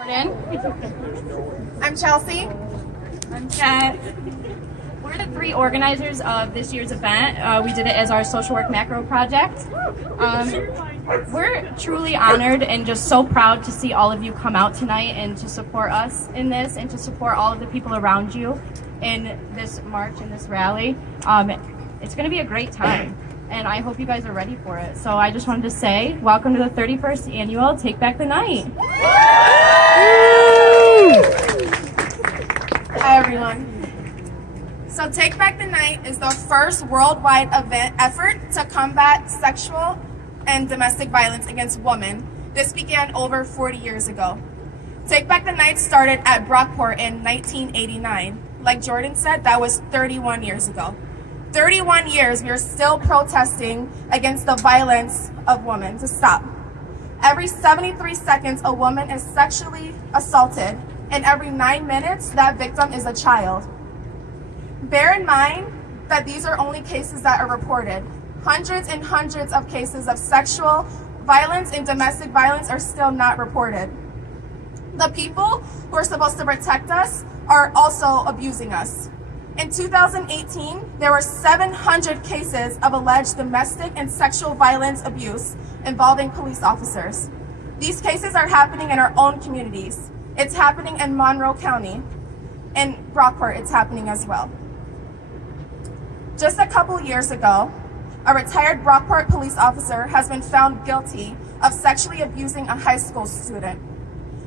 I'm Chelsea. I'm Kat. We're the three organizers of this year's event. We did it as our social work macro project. We're truly honored and just so proud to see all of you come out tonight and to support us in this and to support all of the people around you in this march and this rally. It's going to be a great time, and I hope you guys are ready for it. So I just wanted to say, welcome to the 31st annual Take Back the Night. Hi everyone. So Take Back the Night is the first worldwide effort to combat sexual and domestic violence against women. This began over 40 years ago. Take Back the Night started at Brockport in 1989. Like Jordan said, that was 31 years ago. 31 years we are still protesting against the violence of women to stop. Every 73 seconds a woman is sexually assaulted, and every 9 minutes that victim is a child. Bear in mind that these are only cases that are reported. Hundreds and hundreds of cases of sexual violence and domestic violence are still not reported. The people who are supposed to protect us are also abusing us. In 2018, there were 700 cases of alleged domestic and sexual violence abuse involving police officers. These cases are happening in our own communities. It's happening in Monroe County. In Brockport, it's happening as well. Just a couple years ago, a retired Brockport police officer has been found guilty of sexually abusing a high school student.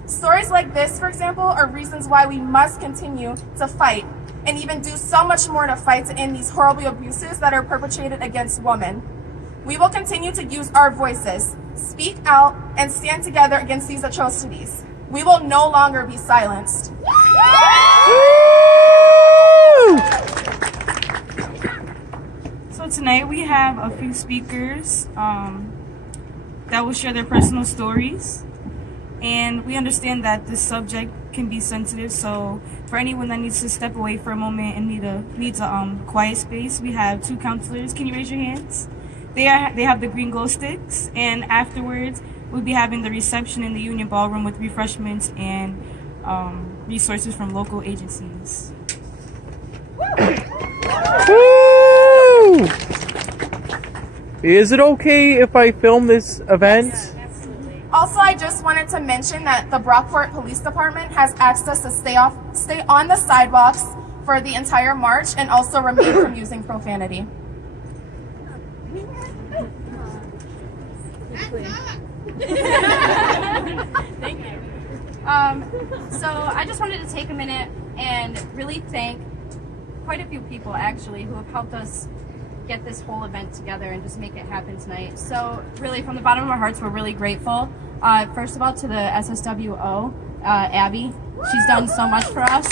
Stories like this, for example, are reasons why we must continue to fight and even do so much more to fight to end these horrible abuses that are perpetrated against women. We will continue to use our voices, speak out, and stand together against these atrocities. We will no longer be silenced. So tonight we have a few speakers that will share their personal stories. And we understand that this subject can be sensitive, so for anyone that needs to step away for a moment and needs a quiet space, we have two counselors. Can you raise your hands? They have the green glow sticks, and afterwards we'll be having the reception in the Union Ballroom with refreshments and resources from local agencies. Woo! Is it okay if I film this event? Yes. Also, I just wanted to mention that the Brockport Police Department has asked us to stay on the sidewalks for the entire march and also refrain from using profanity. Thank you. So I just wanted to take a minute and really thank quite a few people actually who have helped us get this whole event together and just make it happen tonight. So really from the bottom of our hearts, we're really grateful. First of all, to the SSWO, Abby. She's done so much for us.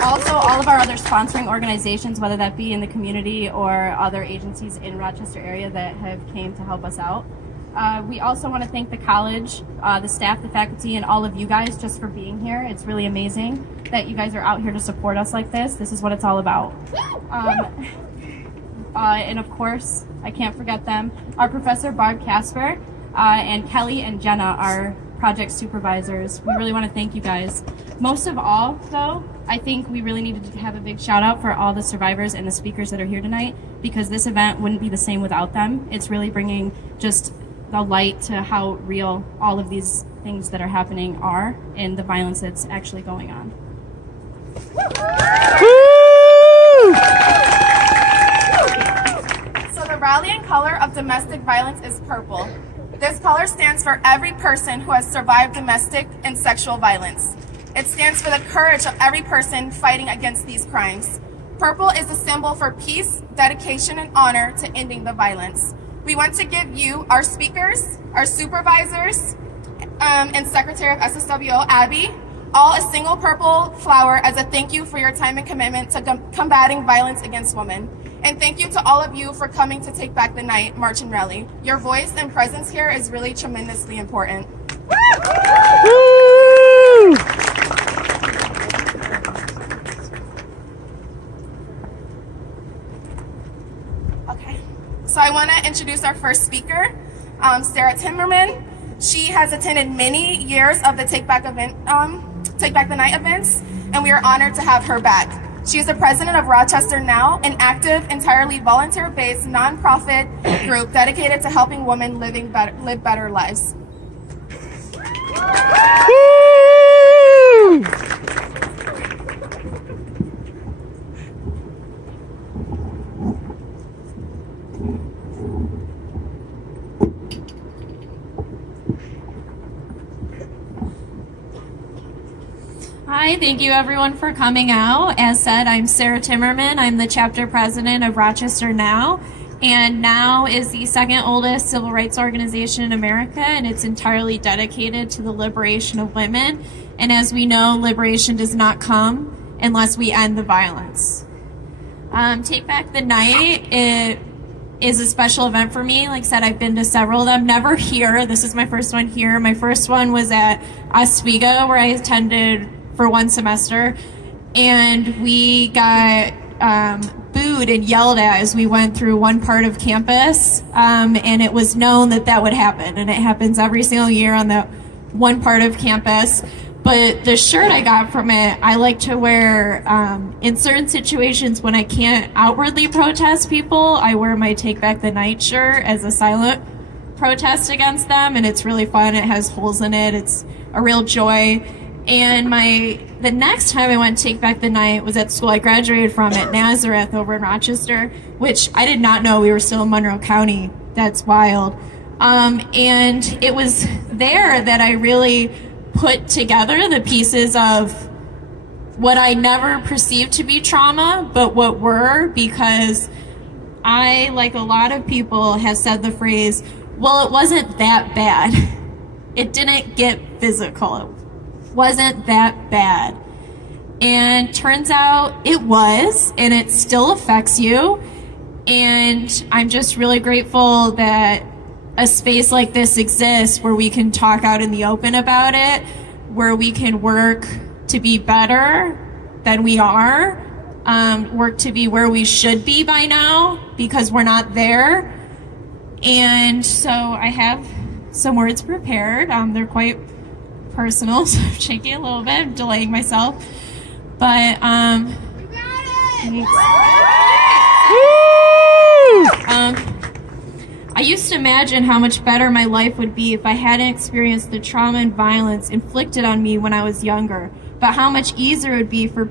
Also, all of our other sponsoring organizations, whether that be in the community or other agencies in Rochester area that have came to help us out. We also want to thank the college, the staff, the faculty, and all of you guys just for being here. It's really amazing that you guys are out here to support us like this. This is what it's all about. And of course, I can't forget them, our Professor Barb Casper, and Kelly and Jenna, our project supervisors. We really want to thank you guys. Most of all, though, I think we really needed to have a big shout out for all the survivors and the speakers that are here tonight, because this event wouldn't be the same without them. It's really bringing just the light to how real all of these things that are happening are and the violence that's actually going on. So the rallying color of domestic violence is purple. This color stands for every person who has survived domestic and sexual violence. It stands for the courage of every person fighting against these crimes. Purple is a symbol for peace, dedication, and honor to ending the violence. We want to give you, our speakers, our supervisors, and Secretary of SSWO, Abby, all a single purple flower as a thank you for your time and commitment to combating violence against women. And thank you to all of you for coming to Take Back the Night March and Rally. Your voice and presence here is really tremendously important. Woo! Okay, so I want to introduce our first speaker, Sarah Timmerman. She has attended many years of the Take Back the Night events, and we are honored to have her back. She is the president of Rochester Now, an active, entirely volunteer-based nonprofit group dedicated to helping women live better lives. Hi, thank you everyone for coming out. As said, I'm Sarah Timmerman. I'm the chapter president of Rochester Now. And Now is the second oldest civil rights organization in America, and it's entirely dedicated to the liberation of women. And as we know, liberation does not come unless we end the violence. Take Back the Night, it is a special event for me. Like I said, I've been to several of them, never here. This is my first one here. My first one was at Oswego, where I attended for one semester, and we got booed and yelled at as we went through one part of campus, and it was known that that would happen, and it happens every single year on that one part of campus. But the shirt I got from it, I like to wear in certain situations when I can't outwardly protest people. I wear my Take Back the Night shirt as a silent protest against them, and it's really fun. It has holes in it. It's a real joy. And the next time I went to Take Back the Night was at school I graduated from at Nazareth over in Rochester, which I did not know we were still in Monroe County. That's wild. And it was there that I really put together the pieces of what I never perceived to be trauma, but what were, because I, like a lot of people, have said the phrase, well, it wasn't that bad. It didn't get physical. Wasn't that bad. And turns out it was, and it still affects you. And I'm just really grateful that a space like this exists where we can talk out in the open about it, where we can work to be better than we are, work to be where we should be by now, because we're not there. And so I have some words prepared. They're quite personal, so I'm shaking a little bit, I'm delaying myself. But you got it! I used to imagine how much better my life would be if I hadn't experienced the trauma and violence inflicted on me when I was younger, but how much easier it would be for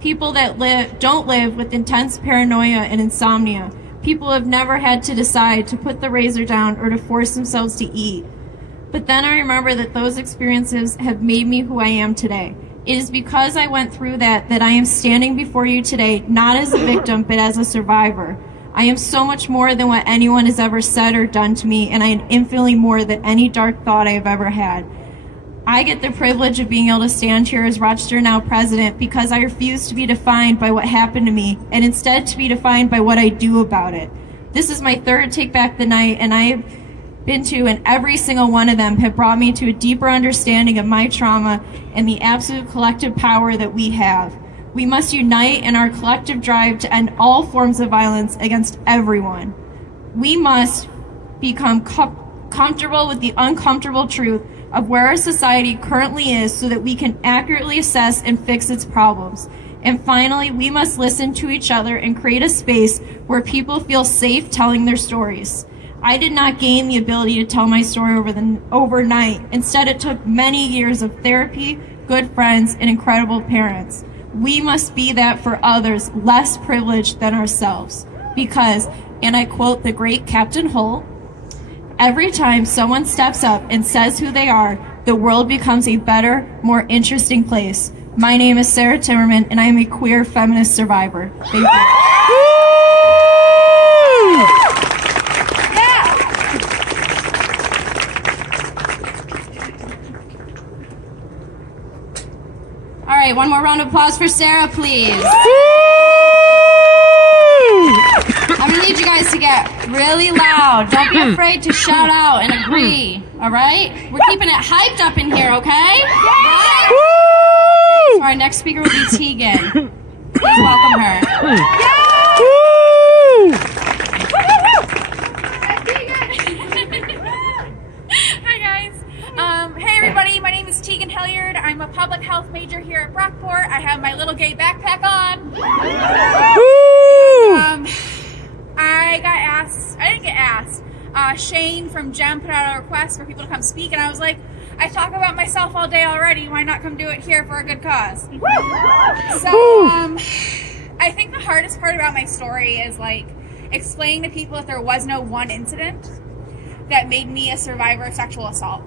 people that don't live with intense paranoia and insomnia, people who have never had to decide to put the razor down or to force themselves to eat. But then I remember that those experiences have made me who I am today. It is because I went through that I am standing before you today, not as a victim, but as a survivor. I am so much more than what anyone has ever said or done to me, and I am infinitely more than any dark thought I have ever had. I get the privilege of being able to stand here as Rochester Now president because I refuse to be defined by what happened to me, and instead to be defined by what I do about it. This is my third Take Back the Night, and I have been to, and every single one of them have brought me to a deeper understanding of my trauma and the absolute collective power that we have. We must unite in our collective drive to end all forms of violence against everyone. We must become comfortable with the uncomfortable truth of where our society currently is so that we can accurately assess and fix its problems. And finally, we must listen to each other and create a space where people feel safe telling their stories. I did not gain the ability to tell my story overnight. Instead, it took many years of therapy, good friends, and incredible parents. We must be that for others less privileged than ourselves. Because, and I quote the great Captain Holt, every time someone steps up and says who they are, the world becomes a better, more interesting place. My name is Sarah Timmerman, and I am a queer feminist survivor. Thank you. All right, one more round of applause for Sarah, please. I'm gonna need you guys to get really loud. Don't be afraid to shout out and agree, all right? We're keeping it hyped up in here, okay? Right? So our next speaker will be Tegan. Please welcome her. name is Tegan Hilliard. I'm a public health major here at Brockport. I have my little gay backpack on. I didn't get asked. Shane from GEM put out a request for people to come speak, and I was like, I talk about myself all day already. Why not come do it here for a good cause? So, I think the hardest part about my story is like explaining to people that there was no one incident that made me a survivor of sexual assault.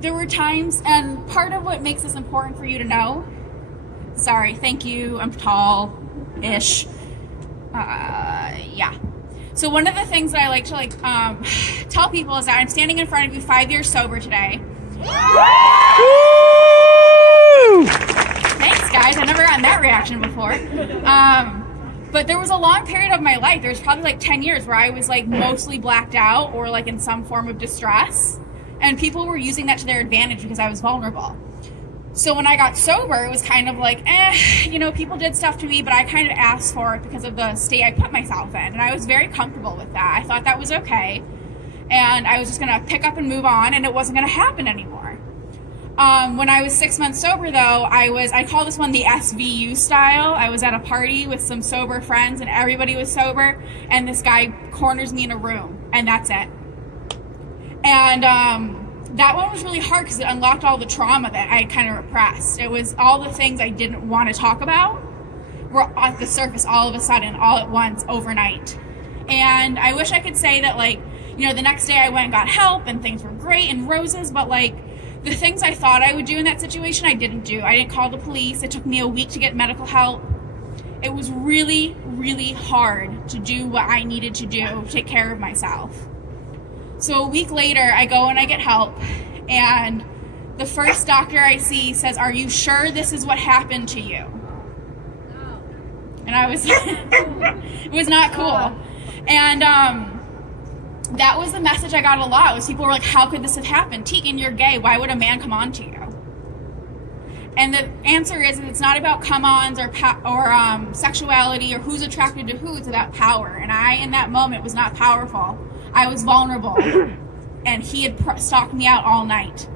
There were times, and part of what makes this important for you to know, sorry, thank you, I'm tall-ish, yeah. So one of the things that I like to tell people is that I'm standing in front of you 5 years sober today. Thanks guys, I've never gotten that reaction before. But there was a long period of my life, there was probably like 10 years where I was like mostly blacked out or like in some form of distress. And people were using that to their advantage because I was vulnerable. So when I got sober, it was kind of like, you know, people did stuff to me, but I kind of asked for it because of the state I put myself in. And I was very comfortable with that. I thought that was okay. And I was just going to pick up and move on, and it wasn't going to happen anymore. When I was 6 months sober, though, I call this one the SVU style. I was at a party with some sober friends, and everybody was sober, and this guy corners me in a room, and that's it. And that one was really hard because it unlocked all the trauma that I kind of repressed. It was all the things I didn't want to talk about were at the surface all of a sudden, all at once, overnight. And I wish I could say that, like, you know, the next day I went and got help and things were great and roses, but like the things I thought I would do in that situation, I didn't do. I didn't call the police. It took me a week to get medical help. It was really, really hard to do what I needed to do to take care of myself. So a week later, I go and I get help, and the first doctor I see says, "Are you sure this is what happened to you?" And I was, it was not cool. And that was the message I got a lot, was people were like, how could this have happened? Tegan, you're gay, why would a man come on to you? And the answer is it's not about come-ons or sexuality or who's attracted to who, it's about power. And I, in that moment, was not powerful. I was vulnerable, and he had stalked me out all night.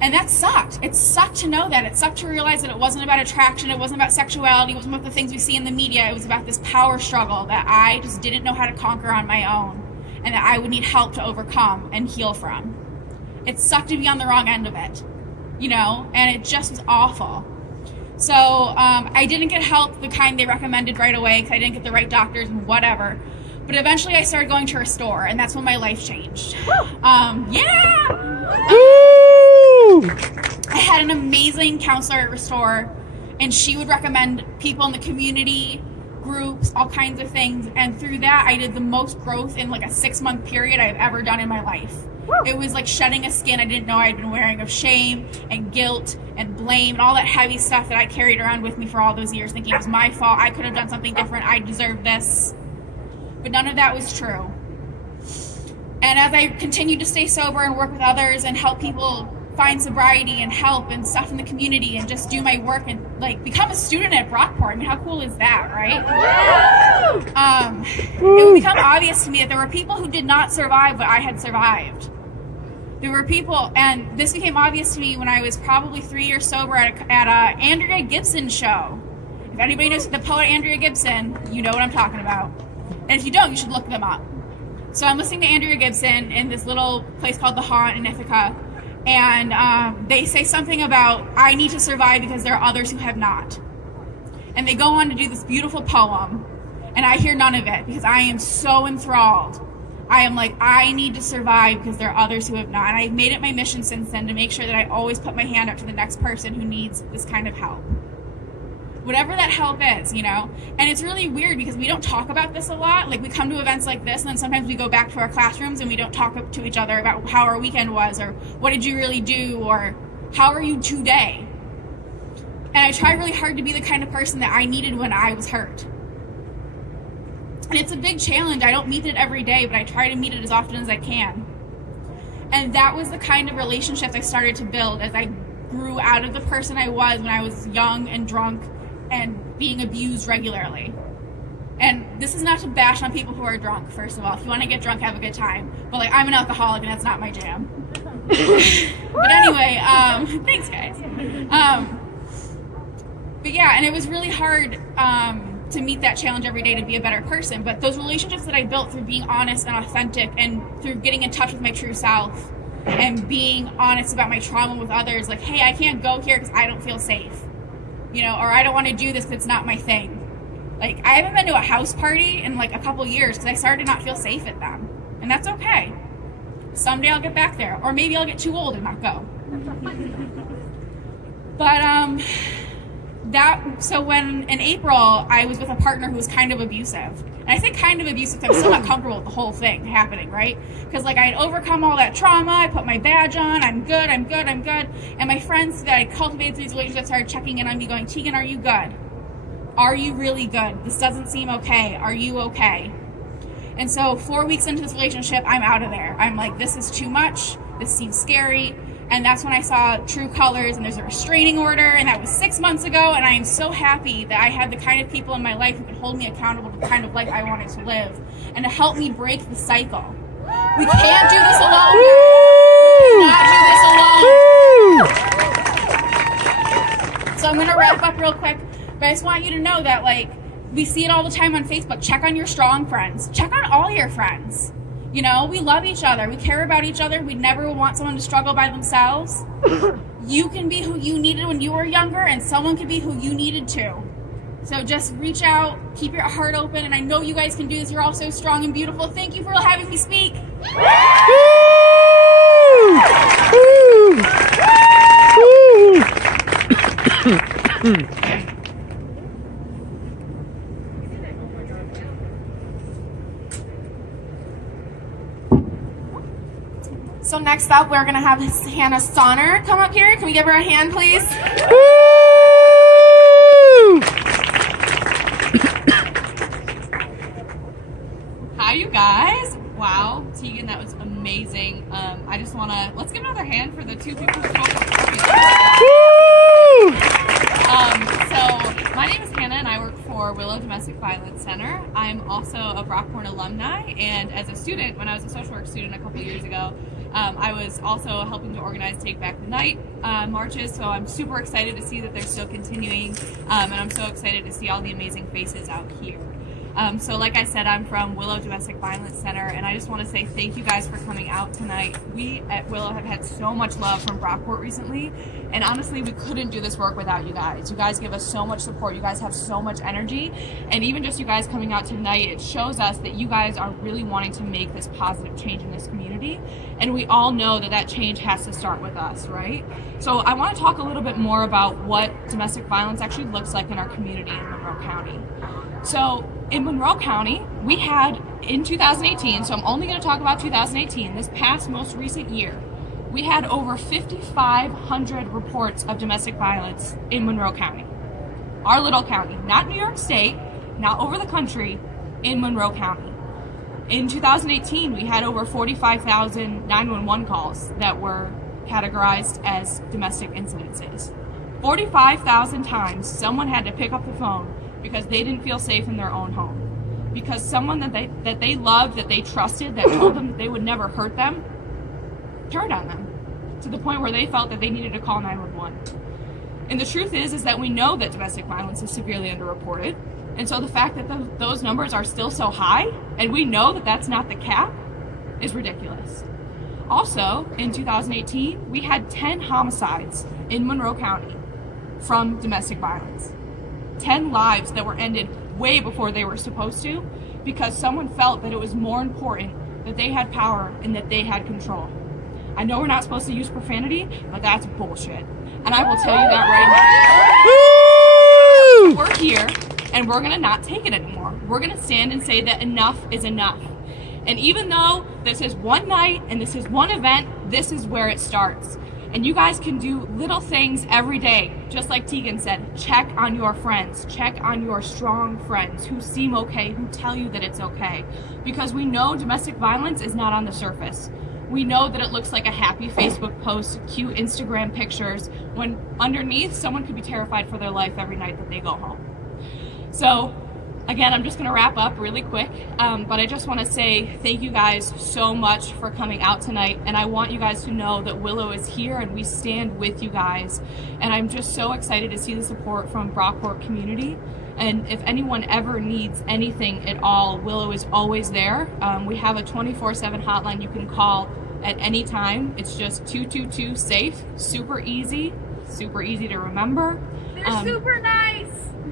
And that sucked. It sucked to know that. It sucked to realize that it wasn't about attraction, it wasn't about sexuality, it wasn't about the things we see in the media. It was about this power struggle that I just didn't know how to conquer on my own, and that I would need help to overcome and heal from. It sucked to be on the wrong end of it, you know, and it just was awful. So I didn't get help the kind they recommended right away because I didn't get the right doctors and whatever. But eventually I started going to Restore, and that's when my life changed. Yeah! I had an amazing counselor at Restore, and she would recommend people in the community, groups, all kinds of things. And through that, I did the most growth in like a 6-month period I've ever done in my life. It was like shedding a skin I didn't know I'd been wearing of shame and guilt and blame and all that heavy stuff that I carried around with me for all those years, thinking it was my fault, I could have done something different, I deserved this. But none of that was true. And as I continued to stay sober and work with others and help people find sobriety and help and stuff in the community and just do my work and like become a student at Brockport, I mean, how cool is that, right? It would become obvious to me that there were people who did not survive what I had survived. There were people, and this became obvious to me when I was probably 3 years sober at a Andrea Gibson show. If anybody knows the poet Andrea Gibson, you know what I'm talking about. And if you don't, you should look them up. So I'm listening to Andrea Gibson in this little place called The Haunt in Ithaca, and they say something about, I need to survive because there are others who have not. And they go on to do this beautiful poem, and I hear none of it because I am so enthralled. I am like, I need to survive because there are others who have not. And I've made it my mission since then to make sure that I always put my hand out to the next person who needs this kind of help. Whatever that help is, you know? And it's really weird because we don't talk about this a lot. Like, we come to events like this, and then sometimes we go back to our classrooms and we don't talk to each other about how our weekend was, or what did you really do, or how are you today? And I try really hard to be the kind of person that I needed when I was hurt. And it's a big challenge. I don't meet it every day, but I try to meet it as often as I can. And that was the kind of relationships I started to build as I grew out of the person I was when I was young and drunk and being abused regularly. And this is not to bash on people who are drunk, first of all. If you want to get drunk, have a good time. But like, I'm an alcoholic and that's not my jam. But anyway, thanks guys. But yeah, and it was really hard to meet that challenge every day to be a better person. But those relationships that I built through being honest and authentic and through getting in touch with my true self and being honest about my trauma with others, like, hey, I can't go here because I don't feel safe, you know, or I don't want to do this because it's not my thing. Like, I haven't been to a house party in like a couple years because I started to not feel safe at them. And that's okay. Someday I'll get back there. Or maybe I'll get too old and not go. But, so when, in April, I was with a partner who was kind of abusive. And I say kind of abusive because I'm still not comfortable with the whole thing happening, right? Because like I had overcome all that trauma, I put my badge on, I'm good. And my friends that I cultivated through these relationships started checking in on me going, Tegan, are you good? Are you really good? This doesn't seem okay. Are you okay? And so 4 weeks into this relationship, I'm out of there. I'm like, this is too much. This seems scary. And that's when I saw true colors, and there's a restraining order, and that was 6 months ago. And I am so happy that I had the kind of people in my life who could hold me accountable to the kind of life I wanted to live and to help me break the cycle. We can't do this alone. We cannot do this alone. So I'm going to wrap up real quick. But I just want you to know that, like, we see it all the time on Facebook. Check on your strong friends. Check on all your friends. You know, we love each other. We care about each other. We never want someone to struggle by themselves. You can be who you needed when you were younger, and someone can be who you needed to. So just reach out, keep your heart open, and I know you guys can do this. You're all so strong and beautiful. Thank you for having me speak. So next up, we're going to have Hannah Sonner come up here. Can we give her a hand, please? Hi, you guys. Wow, Tegan, that was amazing. I just want to, let's give another hand for the two people who spoke up before me. So my name is Hannah, and I work for Willow Domestic Violence Center. I'm also a Brockport alumni, and as a student, when I was a social work student a couple years ago, I was also helping to organize Take Back the Night marches, so I'm super excited to see that they're still continuing, and I'm so excited to see all the amazing faces out here. So like I said, I'm from Willow Domestic Violence Center, and I just want to say thank you guys for coming out tonight. We at Willow have had so much love from Brockport recently, and honestly, we couldn't do this work without you guys. You guys give us so much support. You guys have so much energy, and even just you guys coming out tonight, it shows us that you guys are really wanting to make this positive change in this community, and we all know that that change has to start with us, right? So I want to talk a little bit more about what domestic violence actually looks like in our community in Monroe County. So in Monroe County, we had in 2018, so I'm only going to talk about 2018, this past most recent year, we had over 5,500 reports of domestic violence in Monroe County. Our little county, not New York State, not over the country, in Monroe County. In 2018, we had over 45,000 911 calls that were categorized as domestic incidences. 45,000 times someone had to pick up the phone because they didn't feel safe in their own home. Because someone that they loved, that they trusted, that told them that they would never hurt them, turned on them to the point where they felt that they needed to call 911. And the truth is that we know that domestic violence is severely underreported. And so the fact that those numbers are still so high, and we know that that's not the cap, is ridiculous. Also, in 2018, we had 10 homicides in Monroe County from domestic violence. 10 lives that were ended way before they were supposed to because someone felt that it was more important that they had power and that they had control. I know we're not supposed to use profanity, but that's bullshit. And I will tell you that right now. We're here, and we're gonna not take it anymore. We're gonna stand and say that enough is enough. And even though this is one night and this is one event, this is where it starts. And you guys can do little things every day, just like Tegan said. Check on your friends. Check on your strong friends who seem okay, who tell you that it's okay. Because we know domestic violence is not on the surface. We know that it looks like a happy Facebook post, cute Instagram pictures, when underneath someone could be terrified for their life every night that they go home. So Again, I'm just going to wrap up really quick, but I just want to say thank you guys so much for coming out tonight, and I want you guys to know that Willow is here and we stand with you guys, and I'm just so excited to see the support from Brockport community, and if anyone ever needs anything at all, Willow is always there. We have a 24/7 hotline you can call at any time. It's just 222-SAFE, super easy to remember. They're super nice.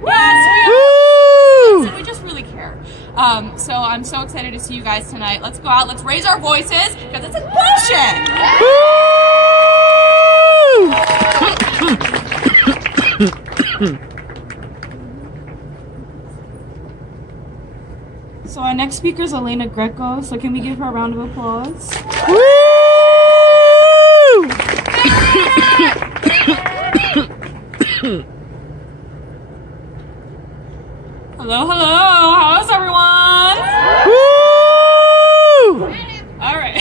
Yes, we just really care. So I'm so excited to see you guys tonight. Let's go out, let's raise our voices, because it's a bullshit! So our next speaker is Elena Greco, so can we give her a round of applause? Hello, how's everyone? All right.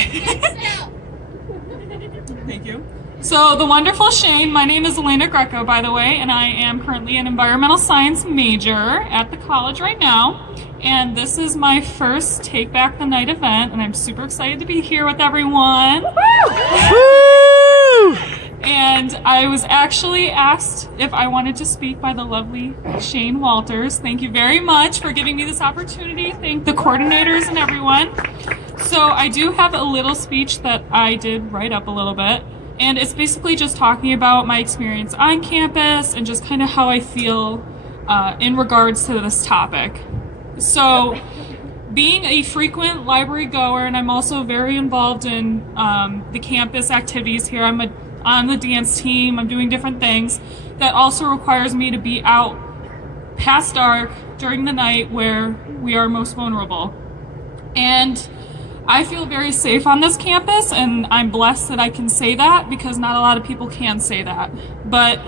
Thank you. So the wonderful Shane, my name is Elena Greco, by the way, and I am currently an environmental science major at the college right now. And this is my first Take Back the Night event, and I'm super excited to be here with everyone. And I was actually asked if I wanted to speak by the lovely Shane Walters. Thank you very much for giving me this opportunity. Thank the coordinators and everyone. So I do have a little speech that I did write up a little bit. And it's basically just talking about my experience on campus and just kind of how I feel in regards to this topic. So being a frequent library goer, and I'm also very involved in the campus activities here. I'm on the dance team, I'm doing different things. That also requires me to be out past dark during the night where we are most vulnerable. And I feel very safe on this campus, and I'm blessed that I can say that because not a lot of people can say that. But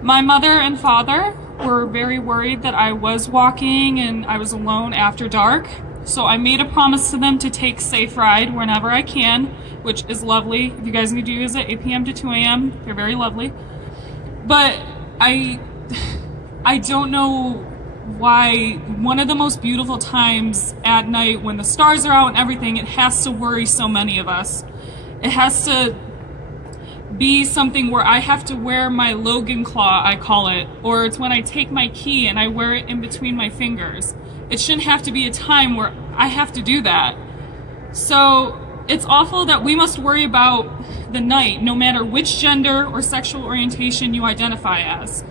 my mother and father were very worried that I was walking and I was alone after dark. So I made a promise to them to take Safe Ride whenever I can, which is lovely. If you guys need to use it, 8 p.m. to 2 a.m., they're very lovely. But I don't know why one of the most beautiful times at night when the stars are out and everything, it has to worry so many of us. It has to be something where I have to wear my Logan claw, I call it, or it's when I take my key and I wear it in between my fingers. It shouldn't have to be a time where I have to do that. So it's awful that we must worry about the night, no matter which gender or sexual orientation you identify as.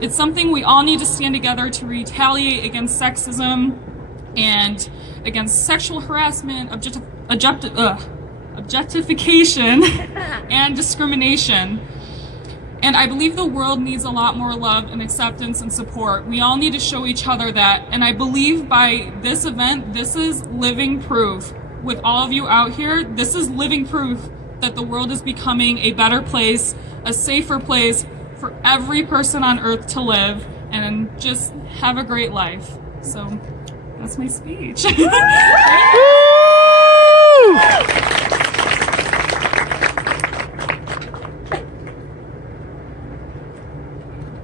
It's something we all need to stand together to retaliate against sexism and against sexual harassment, objectification, and discrimination. And I believe the world needs a lot more love and acceptance and support. We all need to show each other that. And I believe by this event, this is living proof. With all of you out here, this is living proof that the world is becoming a better place, a safer place for every person on earth to live and just have a great life. So that's my speech.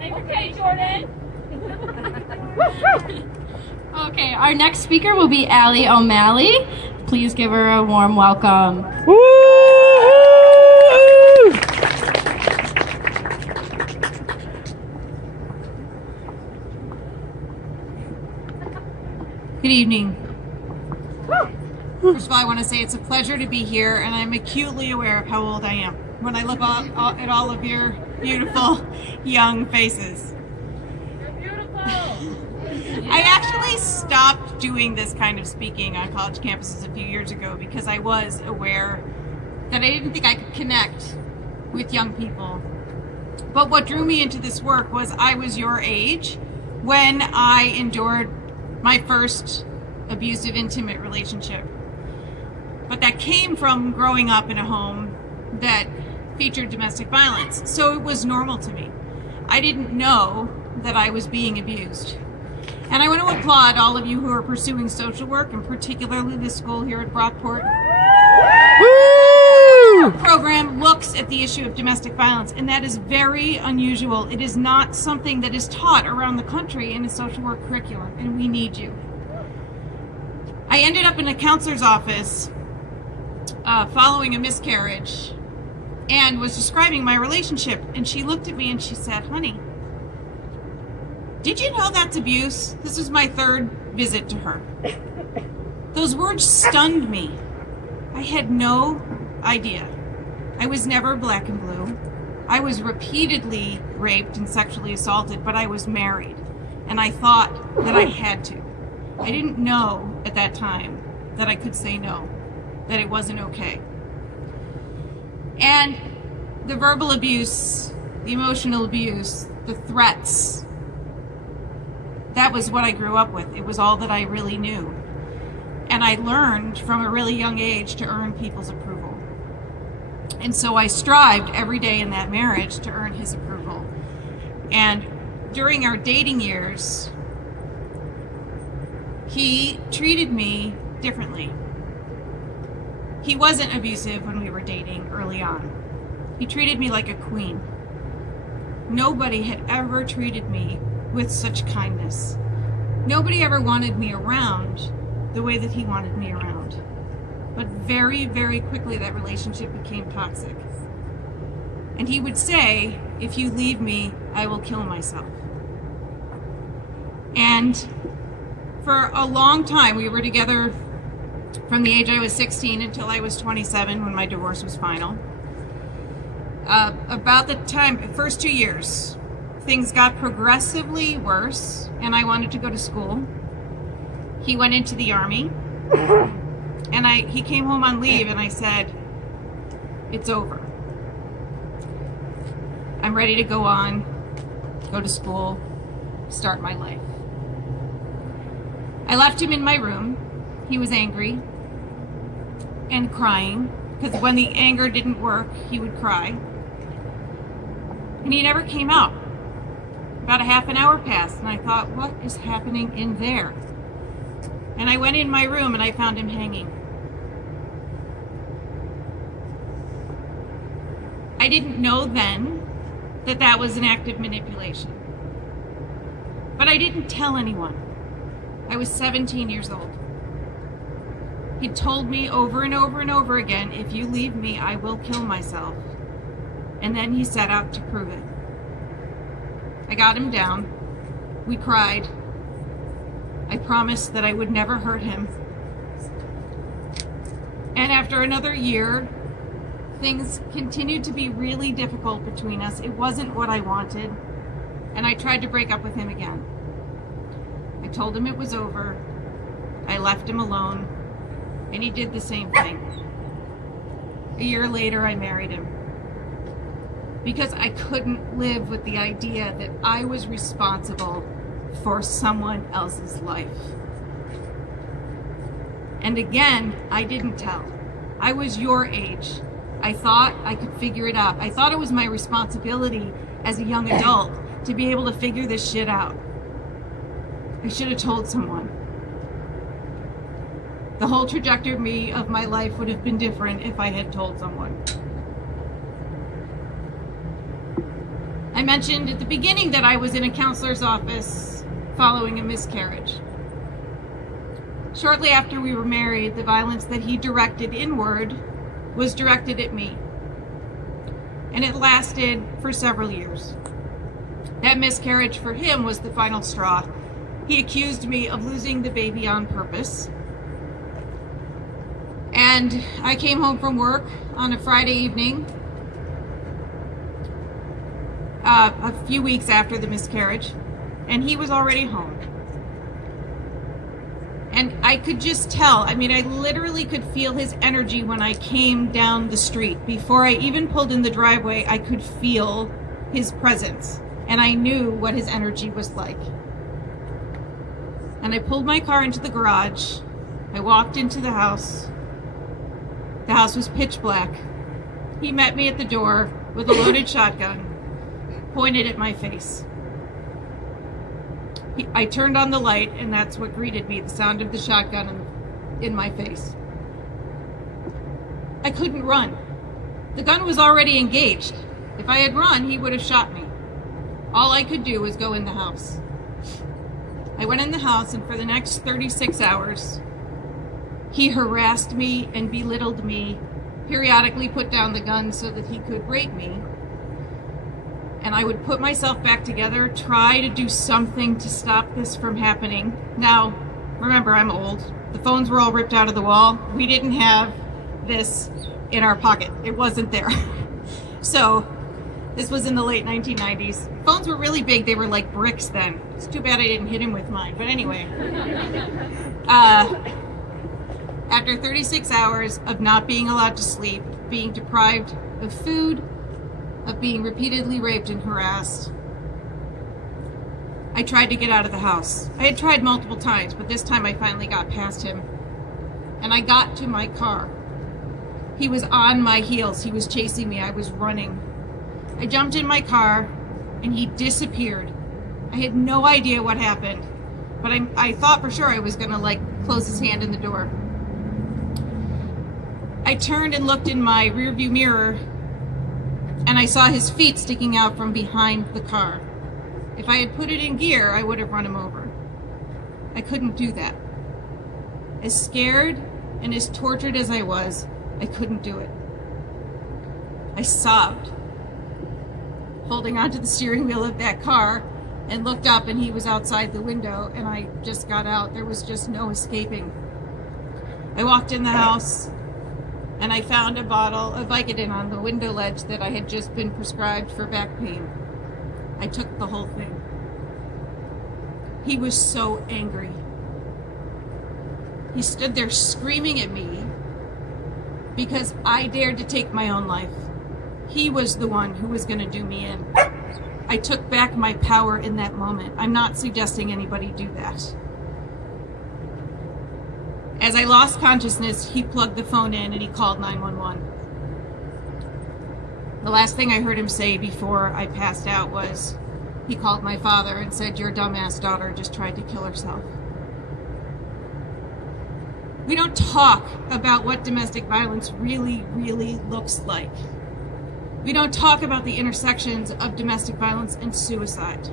Okay, Jordan. Okay, our next speaker will be Allie O'Malley. Please give her a warm welcome. Good evening. First of all, I want to say it's a pleasure to be here, and I'm acutely aware of how old I am when I look at all of your beautiful young faces. You're beautiful. I actually stopped doing this kind of speaking on college campuses a few years ago because I was aware that I didn't think I could connect with young people. But what drew me into this work was I was your age when I endured my first abusive intimate relationship. But that came from growing up in a home that featured domestic violence. So it was normal to me. I didn't know that I was being abused. And I want to applaud all of you who are pursuing social work, and particularly this school here at Brockport. Our program looks at with the issue of domestic violence, and that is very unusual. It is not something that is taught around the country in a social work curriculum, and we need you. I ended up in a counselor's office following a miscarriage and was describing my relationship, and she looked at me and she said, "Honey, did you know that's abuse?" This was my third visit to her. Those words stunned me. I had no idea. I was never black and blue. I was repeatedly raped and sexually assaulted, but I was married, and I thought that I had to. I didn't know at that time that I could say no, that it wasn't okay. And the verbal abuse, the emotional abuse, the threats, that was what I grew up with. It was all that I really knew. And I learned from a really young age to earn people's approval. And so I strived every day in that marriage to earn his approval. And during our dating years, he treated me differently. He wasn't abusive when we were dating early on. He treated me like a queen. Nobody had ever treated me with such kindness. Nobody ever wanted me around the way that he wanted me around. But very, very quickly that relationship became toxic. And he would say, "If you leave me, I will kill myself." And for a long time, we were together from the age I was 16 until I was 27 when my divorce was final. About the time, first 2 years, things got progressively worse, and I wanted to go to school. He went into the Army, and he came home on leave, and I said, "It's over. I'm ready to go on, go to school, start my life." I left him in my room. He was angry and crying, because when the anger didn't work, he would cry. And he never came out. About a half an hour passed, and I thought, what is happening in there? And I went in my room and I found him hanging. I didn't know then that that was an act of manipulation. But I didn't tell anyone. I was 17 years old. He told me over and over and over again, "If you leave me, I will kill myself." And then he set out to prove it. I got him down. We cried. I promised that I would never hurt him. And after another year, things continued to be really difficult between us. It wasn't what I wanted, and I tried to break up with him again. I told him it was over. I left him alone, and he did the same thing. A year later, I married him because I couldn't live with the idea that I was responsible for someone else's life. And again, I didn't tell. I was your age. I thought I could figure it out. I thought it was my responsibility as a young adult to be able to figure this shit out. I should have told someone. The whole trajectory of my life would have been different if I had told someone. I mentioned at the beginning that I was in a counselor's office following a miscarriage. Shortly after we were married, the violence that he directed inward was directed at me. And it lasted for several years. That miscarriage for him was the final straw. He accused me of losing the baby on purpose. And I came home from work on a Friday evening, a few weeks after the miscarriage, and he was already home. And I could just tell, I mean, I literally could feel his energy when I came down the street. Before I even pulled in the driveway, I could feel his presence, and I knew what his energy was like. And I pulled my car into the garage. I walked into the house. The house was pitch black. He met me at the door with a loaded shotgun, pointed at my face. I turned on the light, and that's what greeted me, the sound of the shotgun in my face. I couldn't run. The gun was already engaged. If I had run, he would have shot me. All I could do was go in the house. I went in the house, and for the next 36 hours, he harassed me and belittled me, periodically put down the gun so that he could rape me. And I would put myself back together, try to do something to stop this from happening. Now, remember, I'm old. The phones were all ripped out of the wall. We didn't have this in our pocket. It wasn't there. So, this was in the late 1990s. Phones were really big. They were like bricks then. It's too bad I didn't hit him with mine. But anyway. After 36 hours of not being allowed to sleep, being deprived of food, of being repeatedly raped and harassed, I tried to get out of the house. I had tried multiple times, but this time I finally got past him. And I got to my car. He was on my heels. He was chasing me. I was running. I jumped in my car, and he disappeared. I had no idea what happened, but I thought for sure I was going to, like, close his hand in the door. I turned and looked in my rearview mirror, and I saw his feet sticking out from behind the car. If I had put it in gear, I would have run him over. I couldn't do that. As scared and as tortured as I was, I couldn't do it. I sobbed, holding onto the steering wheel of that car, and looked up, and he was outside the window, and I just got out. There was just no escaping. I walked in the house, and I found a bottle of Vicodin on the window ledge that I had just been prescribed for back pain. I took the whole thing. He was so angry. He stood there screaming at me because I dared to take my own life. He was the one who was going to do me in. I took back my power in that moment. I'm not suggesting anybody do that. As I lost consciousness, he plugged the phone in and he called 911. The last thing I heard him say before I passed out was, he called my father and said, "Your dumbass daughter just tried to kill herself." We don't talk about what domestic violence really, really looks like. We don't talk about the intersections of domestic violence and suicide.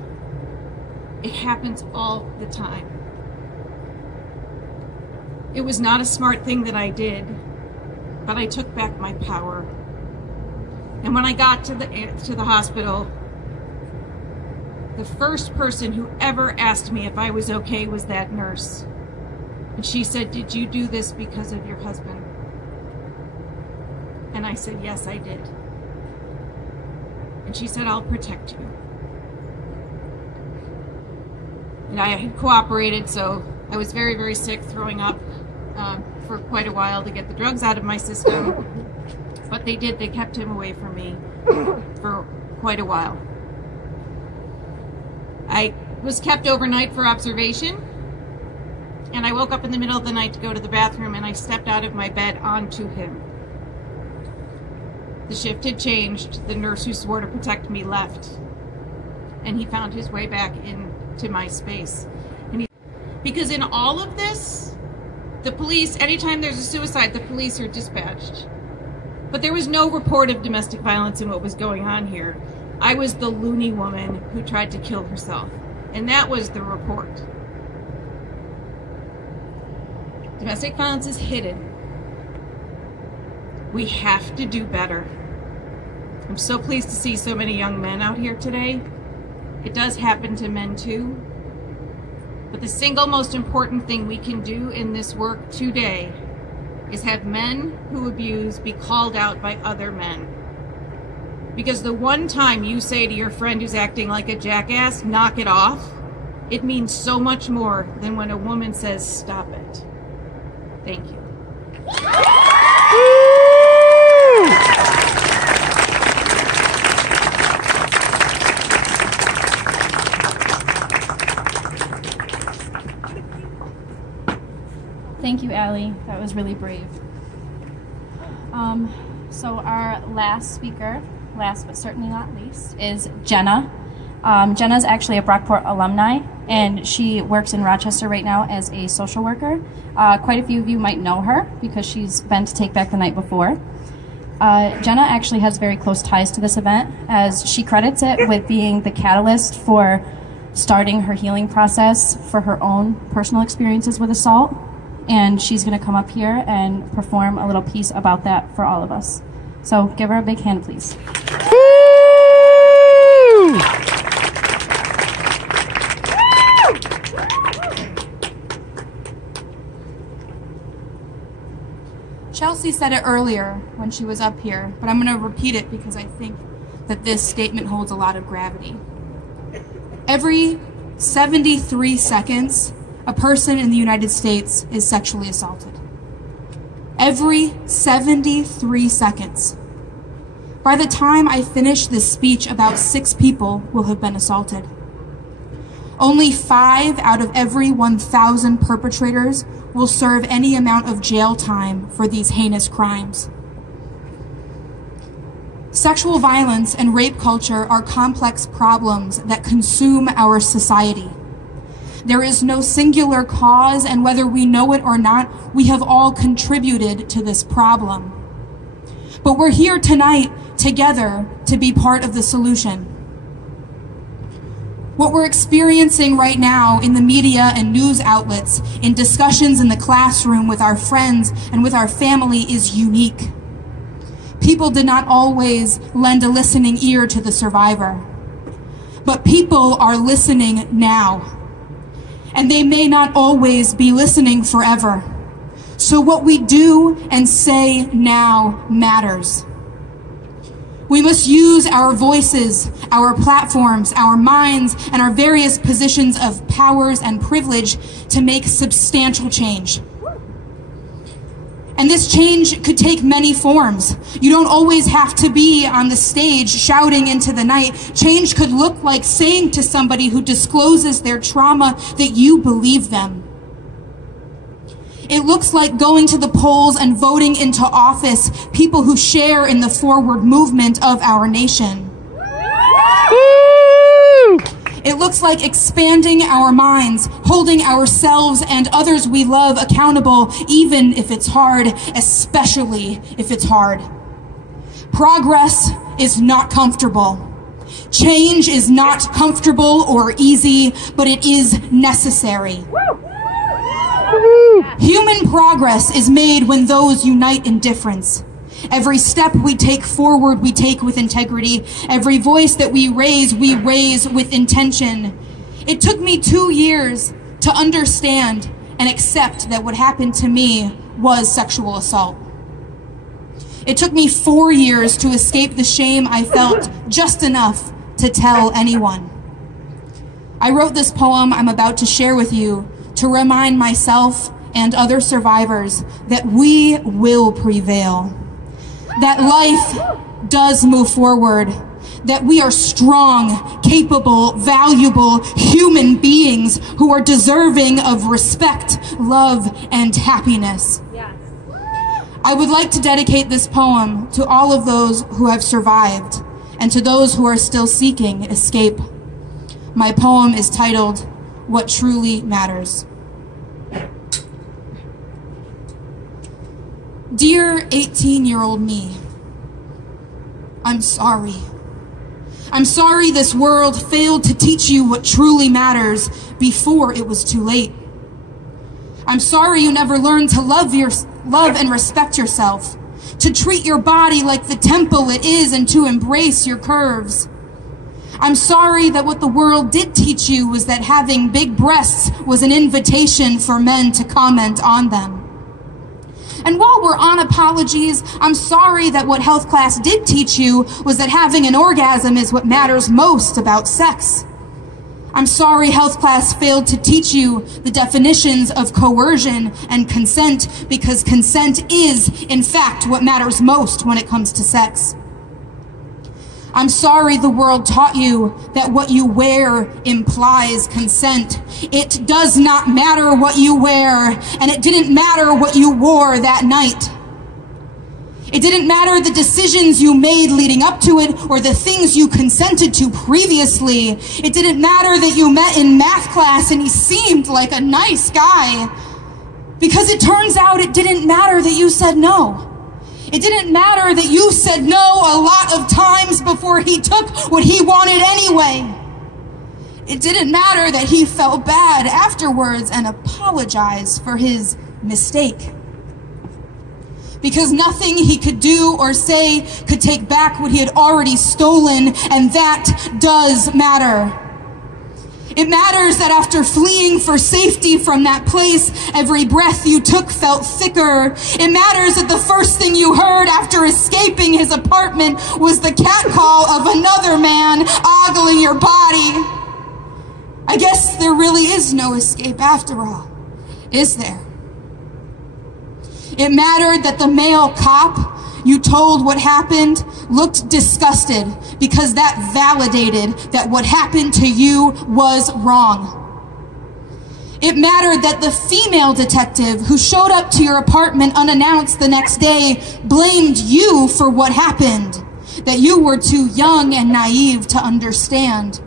It happens all the time. It was not a smart thing that I did, but I took back my power. And when I got to the hospital, the first person who ever asked me if I was okay was that nurse. And she said, "Did you do this because of your husband?" And I said, "Yes, I did." And she said, "I'll protect you." And I had cooperated, so I was very, very sick, throwing up for quite a while to get the drugs out of my system. But they did, they kept him away from me for quite a while. I was kept overnight for observation, and I woke up in the middle of the night to go to the bathroom, and I stepped out of my bed onto him. The shift had changed. The nurse who swore to protect me left, and he found his way back into my space. Because in all of this, the police, anytime there's a suicide, the police are dispatched. But there was no report of domestic violence in what was going on here. I was the loony woman who tried to kill herself, and that was the report. Domestic violence is hidden. We have to do better. I'm so pleased to see so many young men out here today. It does happen to men too. But the single most important thing we can do in this work today is have men who abuse be called out by other men. Because the one time you say to your friend who's acting like a jackass, "Knock it off," it means so much more than when a woman says, "Stop it." Thank you. Thank you, Allie. That was really brave. So our last speaker, last but certainly not least, is Jenna. Jenna's actually a Brockport alumni, and she works in Rochester right now as a social worker. Quite a few of you might know her because she's been to Take Back the Night before. Jenna actually has very close ties to this event, as she credits it with being the catalyst for starting her healing process for her own personal experiences with assault. And she's going to come up here and perform a little piece about that for all of us. So give her a big hand, please. Woo! Chelsea said it earlier when she was up here, but I'm going to repeat it because I think that this statement holds a lot of gravity. Every 73 seconds, a person in the United States is sexually assaulted. Every 73 seconds. By the time I finish this speech, about 6 people will have been assaulted. Only 5 out of every 1,000 perpetrators will serve any amount of jail time for these heinous crimes. Sexual violence and rape culture are complex problems that consume our society. There is no singular cause, and whether we know it or not, we have all contributed to this problem. But we're here tonight together to be part of the solution. What we're experiencing right now in the media and news outlets, in discussions in the classroom with our friends and with our family, is unique. People did not always lend a listening ear to the survivor, but people are listening now, and they may not always be listening forever. So what we do and say now matters. We must use our voices, our platforms, our minds, and our various positions of powers and privilege to make substantial change. And this change could take many forms. You don't always have to be on the stage shouting into the night. Change could look like saying to somebody who discloses their trauma that you believe them. It looks like going to the polls and voting into office people who share in the forward movement of our nation. It looks like expanding our minds, holding ourselves and others we love accountable, even if it's hard, especially if it's hard. Progress is not comfortable. Change is not comfortable or easy, but it is necessary. Human progress is made when those unite in difference. Every step we take forward, we take with integrity. Every voice that we raise with intention. It took me 2 years to understand and accept that what happened to me was sexual assault. It took me 4 years to escape the shame I felt, just enough to tell anyone. I wrote this poem I'm about to share with you to remind myself and other survivors that we will prevail, that life does move forward, that we are strong, capable, valuable human beings who are deserving of respect, love, and happiness. Yes. I would like to dedicate this poem to all of those who have survived and to those who are still seeking escape. My poem is titled, What Truly Matters. Dear 18-year-old me, I'm sorry. I'm sorry this world failed to teach you what truly matters before it was too late. I'm sorry you never learned to love and respect yourself, to treat your body like the temple it is and to embrace your curves. I'm sorry that what the world did teach you was that having big breasts was an invitation for men to comment on them. And while we're on apologies, I'm sorry that what health class did teach you was that having an orgasm is what matters most about sex. I'm sorry health class failed to teach you the definitions of coercion and consent, because consent is, in fact, what matters most when it comes to sex. I'm sorry the world taught you that what you wear implies consent. It does not matter what you wear, and it didn't matter what you wore that night. It didn't matter the decisions you made leading up to it or the things you consented to previously. It didn't matter that you met in math class and he seemed like a nice guy, because it turns out it didn't matter that you said no. It didn't matter that you said no a lot of times before he took what he wanted anyway. It didn't matter that he felt bad afterwards and apologized for his mistake. Because nothing he could do or say could take back what he had already stolen, and that does matter. It matters that after fleeing for safety from that place, every breath you took felt thicker. It matters that the first thing you heard after escaping his apartment was the catcall of another man ogling your body. I guess there really is no escape after all, is there? It mattered that the male cop you told what happened looked disgusted because that validated that what happened to you was wrong. It mattered that the female detective who showed up to your apartment unannounced the next day blamed you for what happened, that you were too young and naive to understand.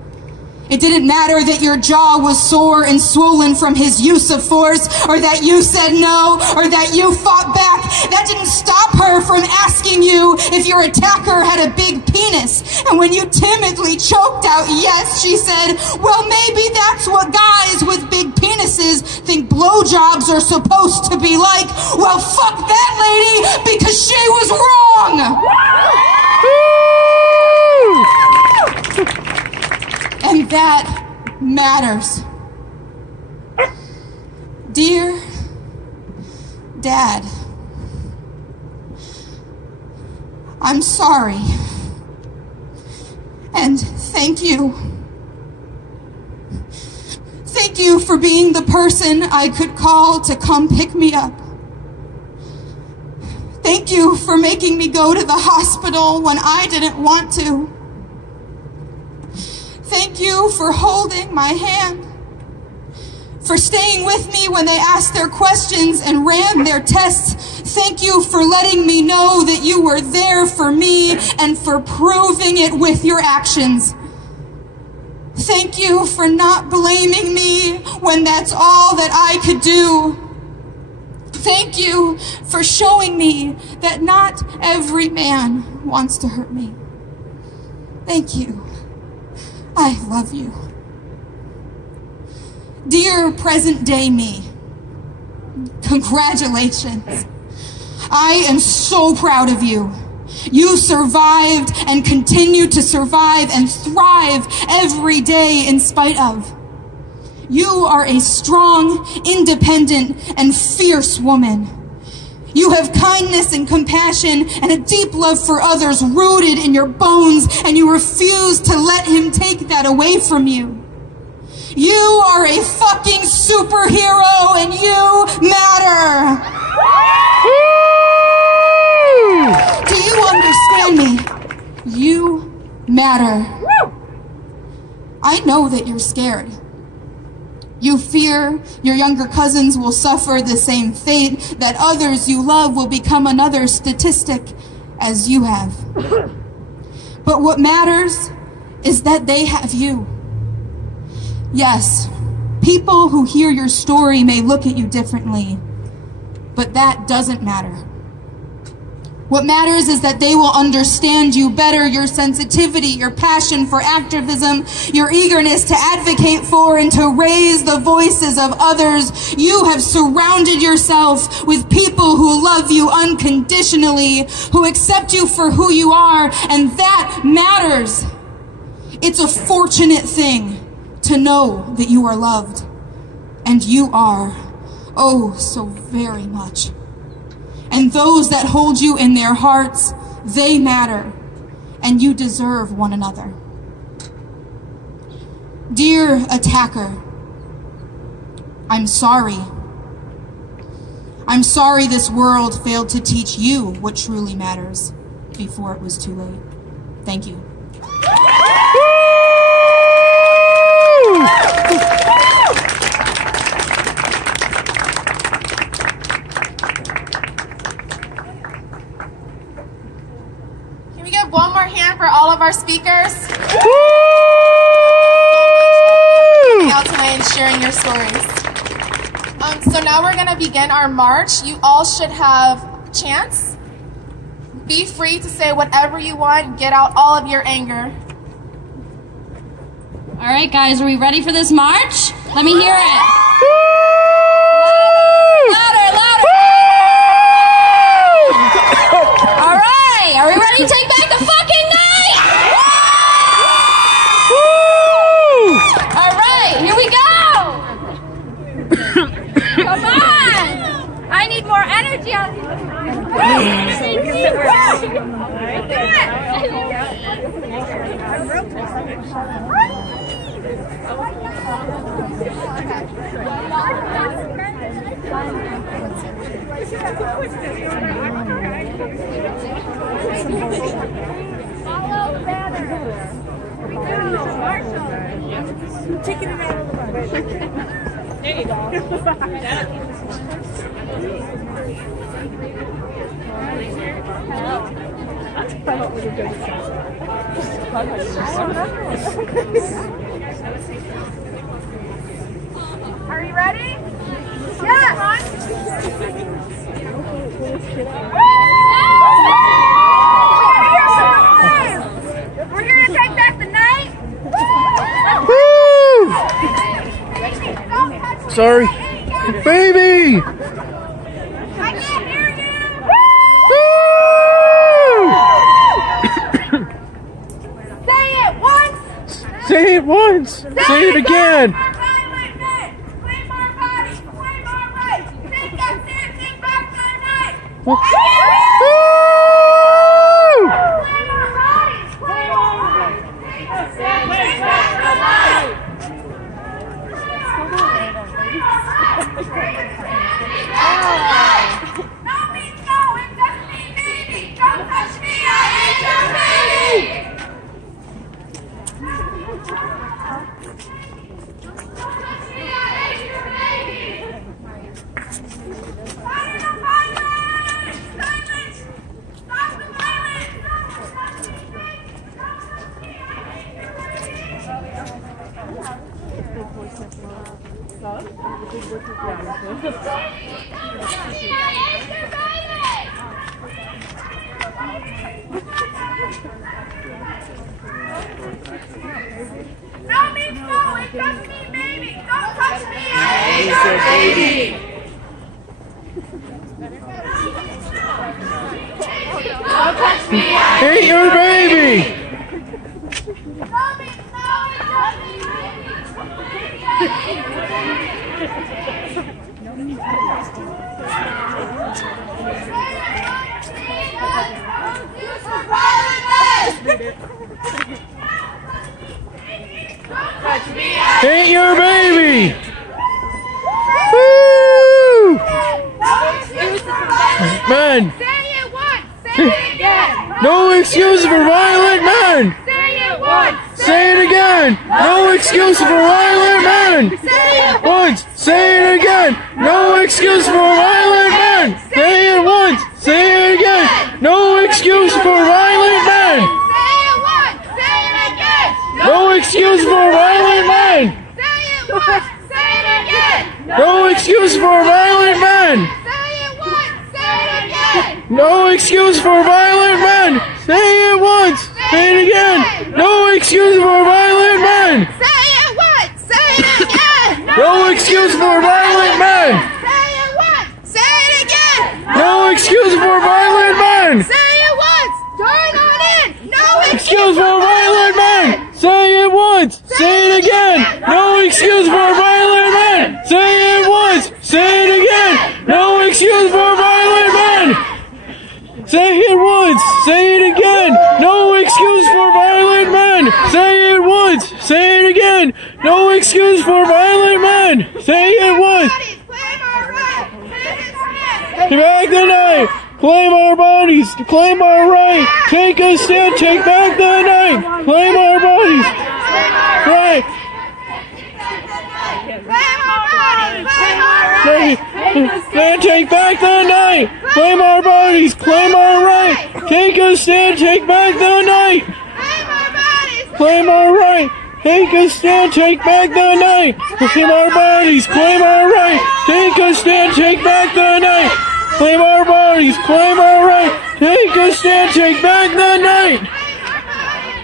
It didn't matter that your jaw was sore and swollen from his use of force, or that you said no, or that you fought back. That didn't stop her from asking you if your attacker had a big penis. And when you timidly choked out yes, she said, well, maybe that's what guys with big penises think blowjobs are supposed to be like. Well, fuck that lady, because she was wrong. And that matters. Dear Dad, I'm sorry. And thank you. Thank you for being the person I could call to come pick me up. Thank you for making me go to the hospital when I didn't want to. Thank you for holding my hand, for staying with me when they asked their questions and ran their tests. Thank you for letting me know that you were there for me and for proving it with your actions. Thank you for not blaming me when that's all that I could do. Thank you for showing me that not every man wants to hurt me. Thank you. I love you. Dear present day me, congratulations. I am so proud of you. You survived and continue to survive and thrive every day in spite of. You are a strong, independent, and fierce woman. You have kindness and compassion and a deep love for others rooted in your bones, and you refuse to let him take that away from you. You are a fucking superhero, and you matter. Do you understand me? You matter. I know that you're scared. You fear your younger cousins will suffer the same fate, that others you love will become another statistic as you have. But what matters is that they have you. Yes, people who hear your story may look at you differently, but that doesn't matter. What matters is that they will understand you better, your sensitivity, your passion for activism, your eagerness to advocate for and to raise the voices of others. You have surrounded yourself with people who love you unconditionally, who accept you for who you are, and that matters. It's a fortunate thing to know that you are loved, and you are, oh, so very much. And those that hold you in their hearts, they matter, and you deserve one another. Dear attacker, I'm sorry. I'm sorry this world failed to teach you what truly matters before it was too late. Thank you. One more hand for all of our speakers. Out tonight and sharing your stories. So now we're going to begin our march. You all should have chants. Be free to say whatever you want, get out all of your anger. All right, guys, are we ready for this march? Let me hear it. Louder, louder. All right, are we ready to take back the fucking night? All right, here we go. Come on. I need more energy on these. Follow the banner. Here we go. Marshall. Taking it out of the run. There you go. Are you ready? Yes! We're here to take back the night. Woo! Sorry. Baby! I can't hear you. Woo! Say it once. Say it once. Say it again. Claim our bodies. Claim our rights. Take that stand. Take back the night. Woo! Claim our bodies. Claim our rights. Take that stand. Take back the night. No means no. It doesn't mean maybe. Don't touch me. I hate your baby. No means no, it doesn't mean maybe. Don't touch me, I hate your baby. Don't touch me, I hate your baby. No means no, it doesn't mean maybe. Hate your baby! Woo! Men! Say it once! Say it again! No excuse for violent men! Say it once! Say it again! No excuse for violent men! Say it once! Say it again! No excuse for violent men! Say it once! Say it again! No excuse for violent men! Say it once! Say it again! No excuse for violent men! Say it once! Say it again! No excuse for violent men! Say it once! Say it again! No excuse for violent men! Say it once! Say it again! No excuse for violent men! Say it once! Say it again! No excuse for violent men! Say it once! Say it again! No excuse for violent men! Say it once! Join on in! No Excuse for violent men! Say it once! Say it again! No excuse for violent men! Say it once! Say it again! No excuse for violent men! Say it once! Say it again! No excuse for violent men! Say it once! Say it again! No excuse for violent men! Say it once! Take back the night! Claim our bodies! Claim our right! Take a stand! Take back the night! Claim our bodies! Right! Stand! Take back the night! Claim our bodies! Claim our right! Take a stand! Take back the night! Claim our right! Take a stand! Take back the night! Claim our bodies! Claim our right! Take a stand! Take back the night! Claim our bodies, claim our right. Take a stand, take back the night.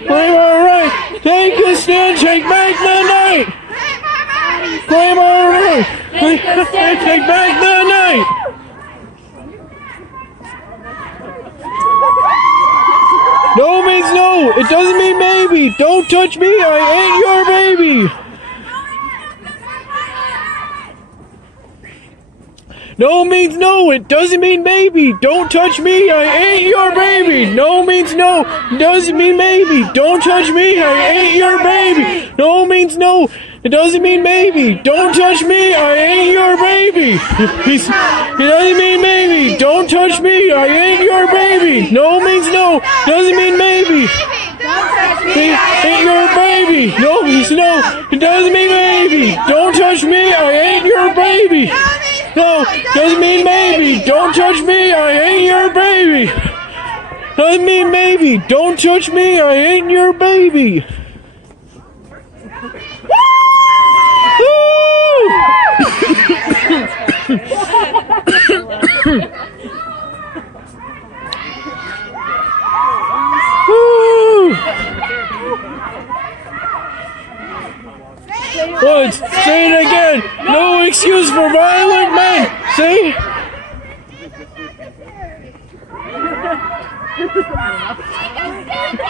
Claim our right. Take a stand, take back the night. Claim our right. Take a stand, take back the night. No means no. It doesn't mean maybe. Don't touch me. I ain't your baby. No means no. It doesn't mean maybe. Don't touch me. I ain't your baby. No means no. It doesn't mean maybe. Don't touch me. I ain't your baby. No means no. It doesn't mean maybe. Don't touch me. I ain't your baby. It doesn't mean maybe. Don't touch me. I ain't your baby. No means no. Doesn't mean maybe. Ain't your baby. No means no. It doesn't mean maybe. Don't touch me. I ain't your baby. No, doesn't mean maybe. Don't touch me. I ain't your baby. Doesn't mean maybe. Don't touch me. I ain't your baby. Once, say it again. No excuse for violent men. Say.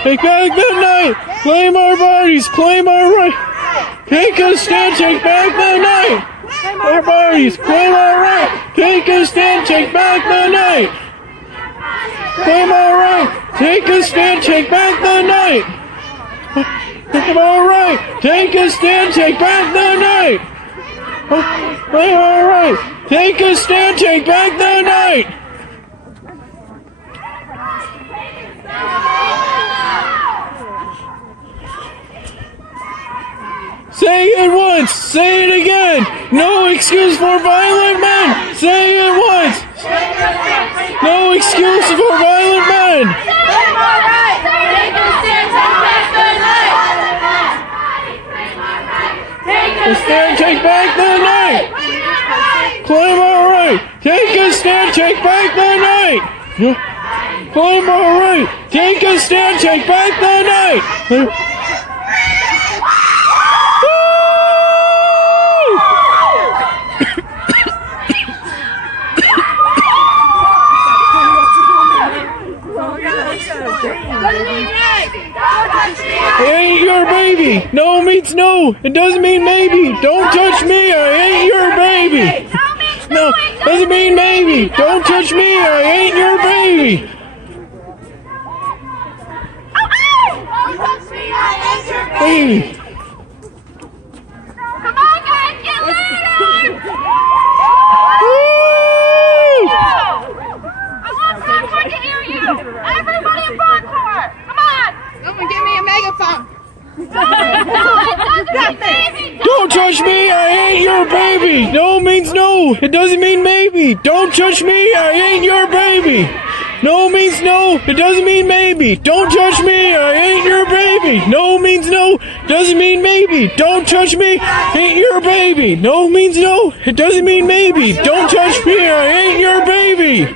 Take back the night. Claim our bodies. Claim our right. Take a stand. Take back the night. Our bodies. Claim our right. Take a stand. Take back the night. Claim our right. Take a stand. Take back the night. Claim our right. Take a stand. Take back the night. Claim our right. Take a stand. Take back the night. Say it once. Say it again. No excuse for violent men. Say it once. No excuse for violent men. A stand, take back the night. Claim our right. Take a stand, take back the night. Claim our right. Take a stand, take back the night. Ain't your baby. No means no. It doesn't mean maybe. Don't touch me. I ain't your baby. No, doesn't mean maybe. Don't touch me. I ain't your baby. Baby. Come on, guys, get louder! I want Brockport to hear you. Everybody in Brockport, come on! Someone give me a megaphone. Don't touch me, I ain't your baby. No means no. It doesn't mean maybe. Don't touch me, I ain't your baby. No means no. It doesn't mean maybe. Don't touch me, I ain't your baby. No means no. Doesn't mean maybe. Don't touch me, ain't your baby. No means no. It doesn't mean maybe. Don't touch me, I ain't your baby.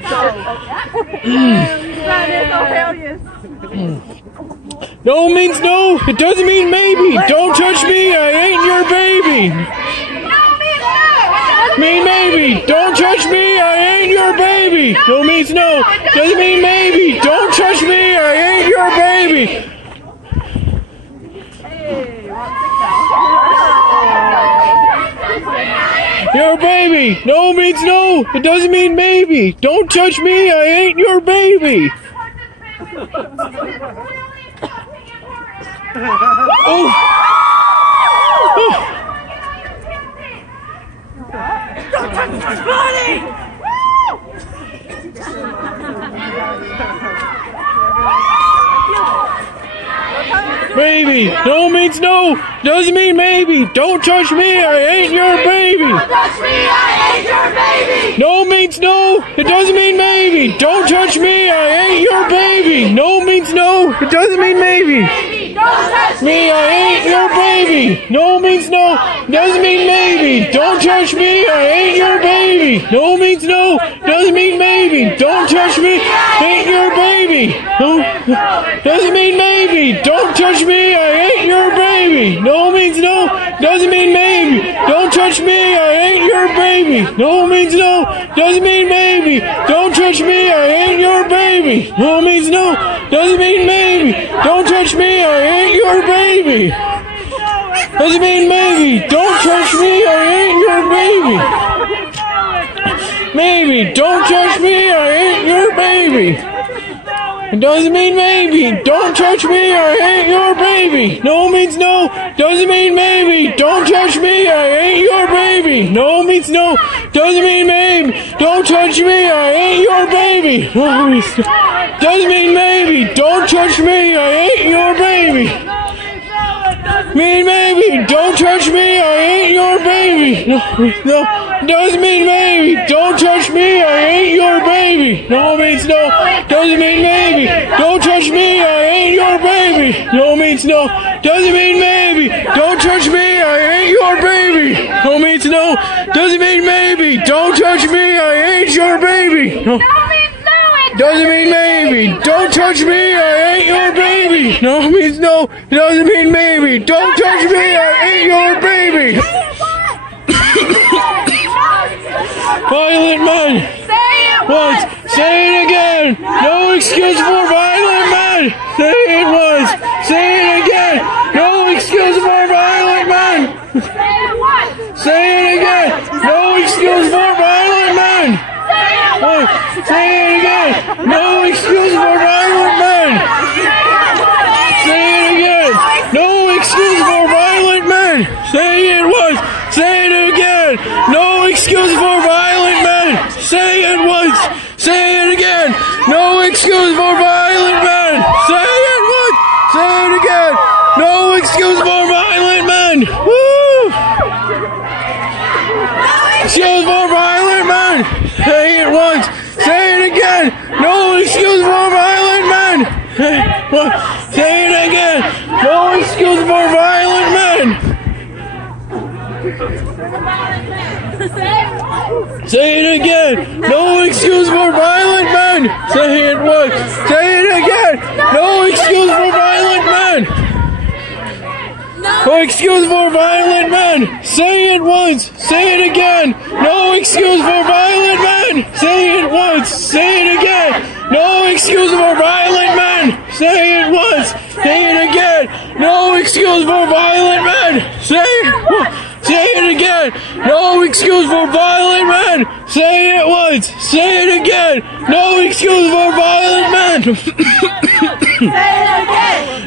No means no. It doesn't mean maybe. Don't touch me. I ain't your baby. Mean maybe. Don't touch me. I ain't your baby. No means no. Doesn't mean maybe. Don't touch me. I ain't your baby. Your baby. No means no. It doesn't mean maybe. Don't touch me. I ain't your baby. Oh. Don't touch my body! Baby, no means no. Doesn't mean maybe. Don't touch me. I ain't your baby. Don't touch me. I ain't your baby. No means no. It doesn't mean maybe. Don't touch me. I ain't your baby. No means no. It doesn't mean maybe. baby. Don't touch me, I ain't your baby. No means no, doesn't mean maybe. Don't touch me, I ain't your baby. No means no, doesn't mean maybe. Don't touch me, ain't your baby. No, doesn't mean maybe. Don't touch me, I ain't your baby. No means no, doesn't mean maybe. Don't touch me, I ain't your baby. No means no, doesn't mean maybe. Don't touch me, I ain't your baby. No means no, doesn't mean maybe. Don't touch me, I ain't your baby. Doesn't mean maybe. Don't touch me, I ain't your baby. Maybe. Don't touch me, I ain't your baby. It doesn't mean maybe. Don't touch me, I ain't your baby. No means no, doesn't mean maybe. Don't touch me, I ain't your baby. No means no, doesn't mean maybe. Don't touch me, I ain't your baby. No means no, doesn't mean maybe. Don't touch me, I ain't your baby. Mean maybe. Don't touch me, I ain't your baby. No, doesn't mean maybe. Don't touch me, I ain't your baby. No means no, doesn't mean maybe. Don't touch me, I ain't your baby. No means no, doesn't mean maybe. Don't touch me, I ain't your baby. No means no, doesn't mean maybe. Don't touch me, I ain't your baby. No. Doesn't mean maybe. Don't touch me, I ain't your baby. No means no. Doesn't mean maybe. Don't touch me, I ain't your baby. Violent men. Once. Say it again. No excuse for violent men. Say it once. Say it again. No excuse for violent men. Say it again. No excuse for violent men. Say it again. No excuse for violent men. Say it again. No excuse for violent men. Say it once. Say it again. No excuse for violent men. Say it once. Say it again. No excuse for violent men. Say it once. Say it again. No excuse for violent men. Woo! Excuse for violent men. Say it once. Say it again. No excuse for violent men. Say it again. No excuse for violent men. Say it again. No excuse for violent men. Say it once. Say it again. No excuse for violent men. No excuse for violent men. Say it once. Say it again. No excuse for violent men. Say it once. Say it again. No excuse for violent men. Say it once. Say it again. No excuse for violent men. Say it once. Say it again. No excuse for violent men. Say it once. Say it again. No excuse for violent men.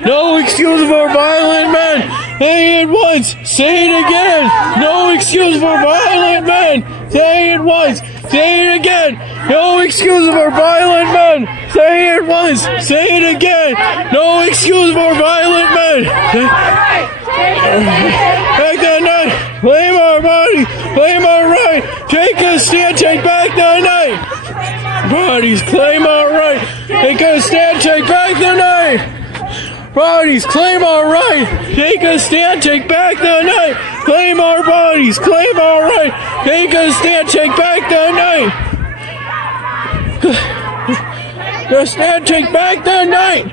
No excuse for violent men. Say it once. Say it again. No excuse for violent men. Say it once. Say it again. No excuse for violent men. Say it once. Say it again. No excuse for violent men. Back the night. Claim our body. Claim our right. Take a stand. Take back the night. Bodies claim our right. Take a stand. Take back the night. Bodies claim our right. Take a stand. Take back the night. Claim our bodies. Claim our right. Take a stand. Take back the night. The stand. Take back the night.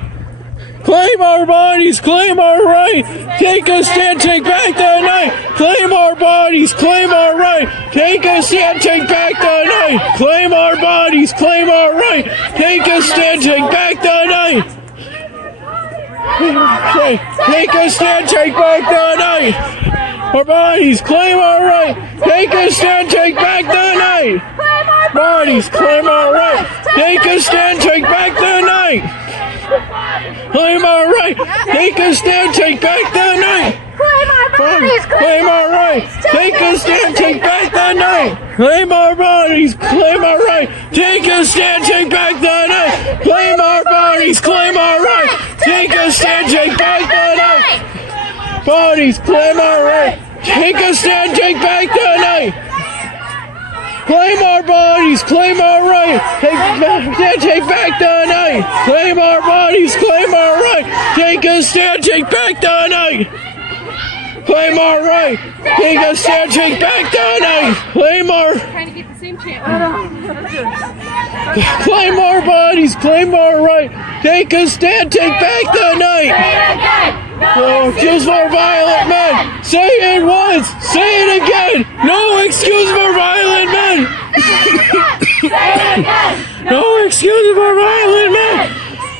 Claim our bodies, claim our right. Take a stand, take back the night. Claim our bodies, claim our right. Take a stand, take back the night. Claim our bodies, claim our right. Take a stand, take back the night. Take a stand, take back the night. Our bodies, claim our right. Take a stand, take back the night. Bodies, claim our right. Take a stand, take back the night. Claim our right. Take a stand. Take back the night. Claim our right. Take a stand. Take back the night. Claim our bodies. Claim our right. Take a stand. Take back the night. Claim our bodies. Claim our right. Take a stand. Take back the night. Bodies. Claim our right. Take a stand. Take back the night. Claim our bodies, claim our right. Take back the night. Claim our bodies, claim our right. Take a stand. stand, take back the night. Claim our right. Take a stand, take back the night. Claim our. Trying to get the same chant. Claim our bodies, claim our right. Take a stand, take back the night. No excuse for violent men. Say it once, say it again. No excuse for violent men. No excuse for violent men.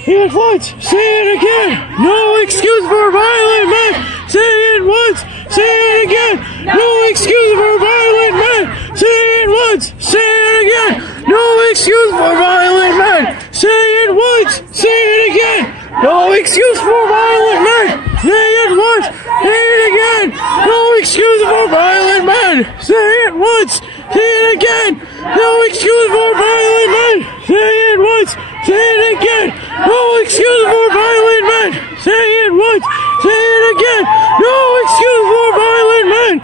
Say it once, say it again. No excuse for violent men. Say it once, say it again. No excuse for violent men. Say it once, say it again. No excuse for violent men. Say it once, say it again. No excuse for violent men. Say it once, say it again. No excuse for violent men. Say it once, say it again. No excuse for violent men. Say it once, say it again. No excuse for violent men. Say it once, say it again. No excuse for violent men.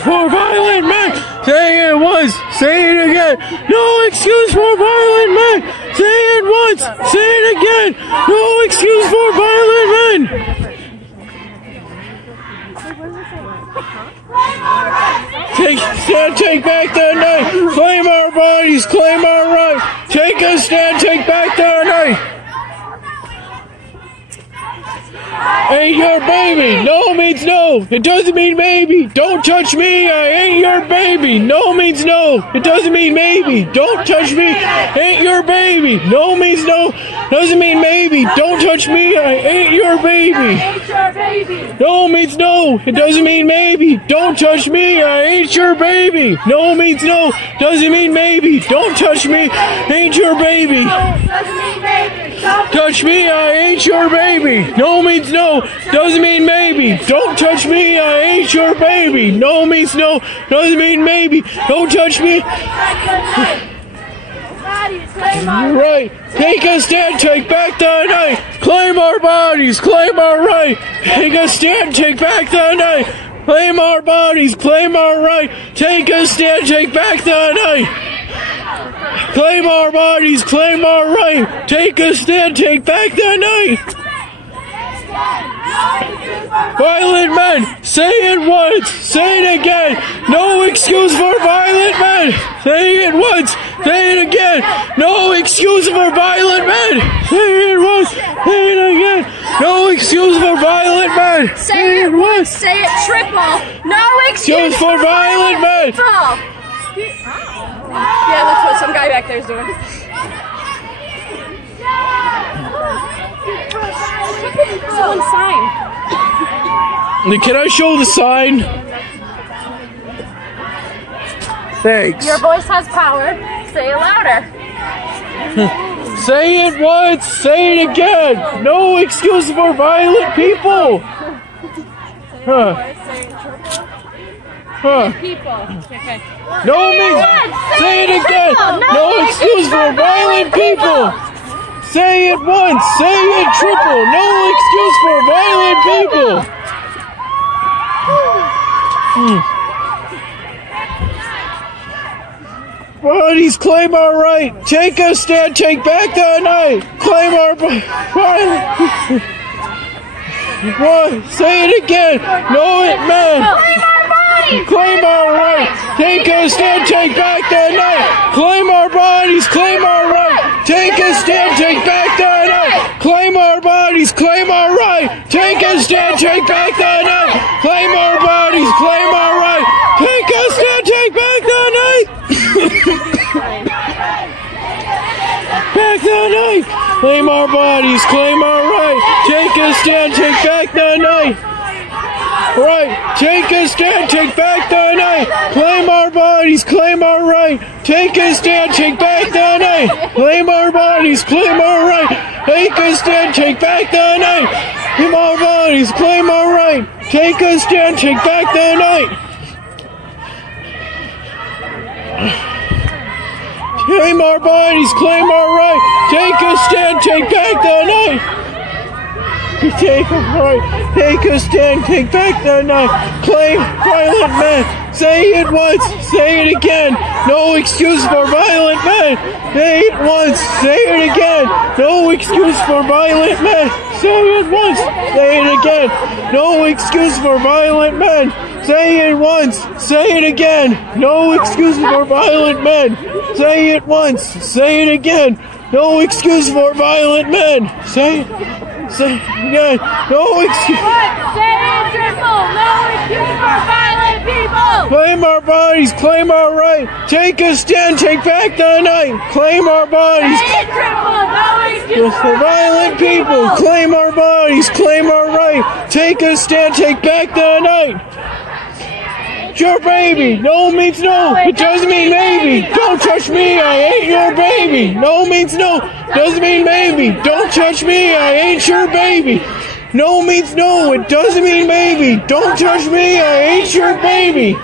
For violent men. Say it once, say it again. No excuse for violent men. Say it once, say it again. No excuse for violent men. Take back the night. Claim our bodies, claim our right. Take a stand, take back the night. Ain't your baby. No means no. It doesn't mean maybe. Don't touch me. I ain't your baby. No means no. It doesn't mean maybe. Don't touch me. Ain't your baby. No means no. Doesn't mean maybe. Don't touch me. I ain't your baby. No means no. It doesn't mean maybe. Don't touch me. I ain't your baby. No means no. Doesn't mean maybe. Don't touch me. Ain't your baby. Touch me. I ain't your baby. No means no. Doesn't mean maybe. Don't touch me. I ain't your baby. No means no. Doesn't mean maybe. Don't touch me. Right. Take a stand. Take back the night. Claim our bodies. Claim our right. Take a stand. Take back the night. Claim our bodies. Claim our right. Take a stand. Take back the night. Claim our bodies. Claim our right. Take a stand. Take back the night. Violent men, say it once, say it again. No excuse for violent men. Say it once, say it again. No excuse for violent men. Say it once, say it again. No excuse for violent men. Say it once, say it triple. No excuse for violent men. Yeah, that's what some guy back there is doing. Someone's sign. Can I show the sign? Thanks. Your voice has power. Say it louder. Say it once, say it again. No excuse for violent people. Huh. Huh. Okay. No means. Say it again. No excuse for violent people. Say it once, say it triple. No excuse for violent people. Bodies, claim our right. Take a stand, take back the night. Claim our violent. What? Say it again. No, it man. Claim our right. Take a stand, take back the night. Claim our bodies, claim our right. Take a stand, take back the night. Claim our bodies, claim our right. Take a stand, take back the night. Claim our bodies, claim our right. Take a stand, take back the night. Back the night. Claim our bodies, claim our right. Take a stand, take back the night. Right, take a stand, take back the night. Claim our bodies, claim our right. Take a stand, take back the night. Claim our bodies, claim our right. Take a stand, take back the night. Claim our bodies, claim our right. Take a stand, take back the night. Claim our bodies, claim our right. Take a stand, take back the night. Take a right, take a stand, take back the night. Claim violent men. Say it once, say it again. No excuse for violent men. Say it once. Say it again. No excuse for violent men. Say it once. Say it again. No excuse for violent men. Say it once. Say it again. No excuse for violent men. Say it once. Say it again. No excuse for violent men. Say again. No excuse. Say it triple. No excuse for violent people. Claim our bodies. Claim our right. Take a stand. Take back the night. Claim our bodies. Say it triple. No excuse For violent people. Claim our bodies. Claim our right. Take a stand. Take back the night. Your baby. No means no. It doesn't mean maybe. Don't touch me. I ain't your baby. No means no. Doesn't mean maybe. Don't touch me. I ain't your baby. No means no. It doesn't mean maybe. Don't touch me. I ain't your baby.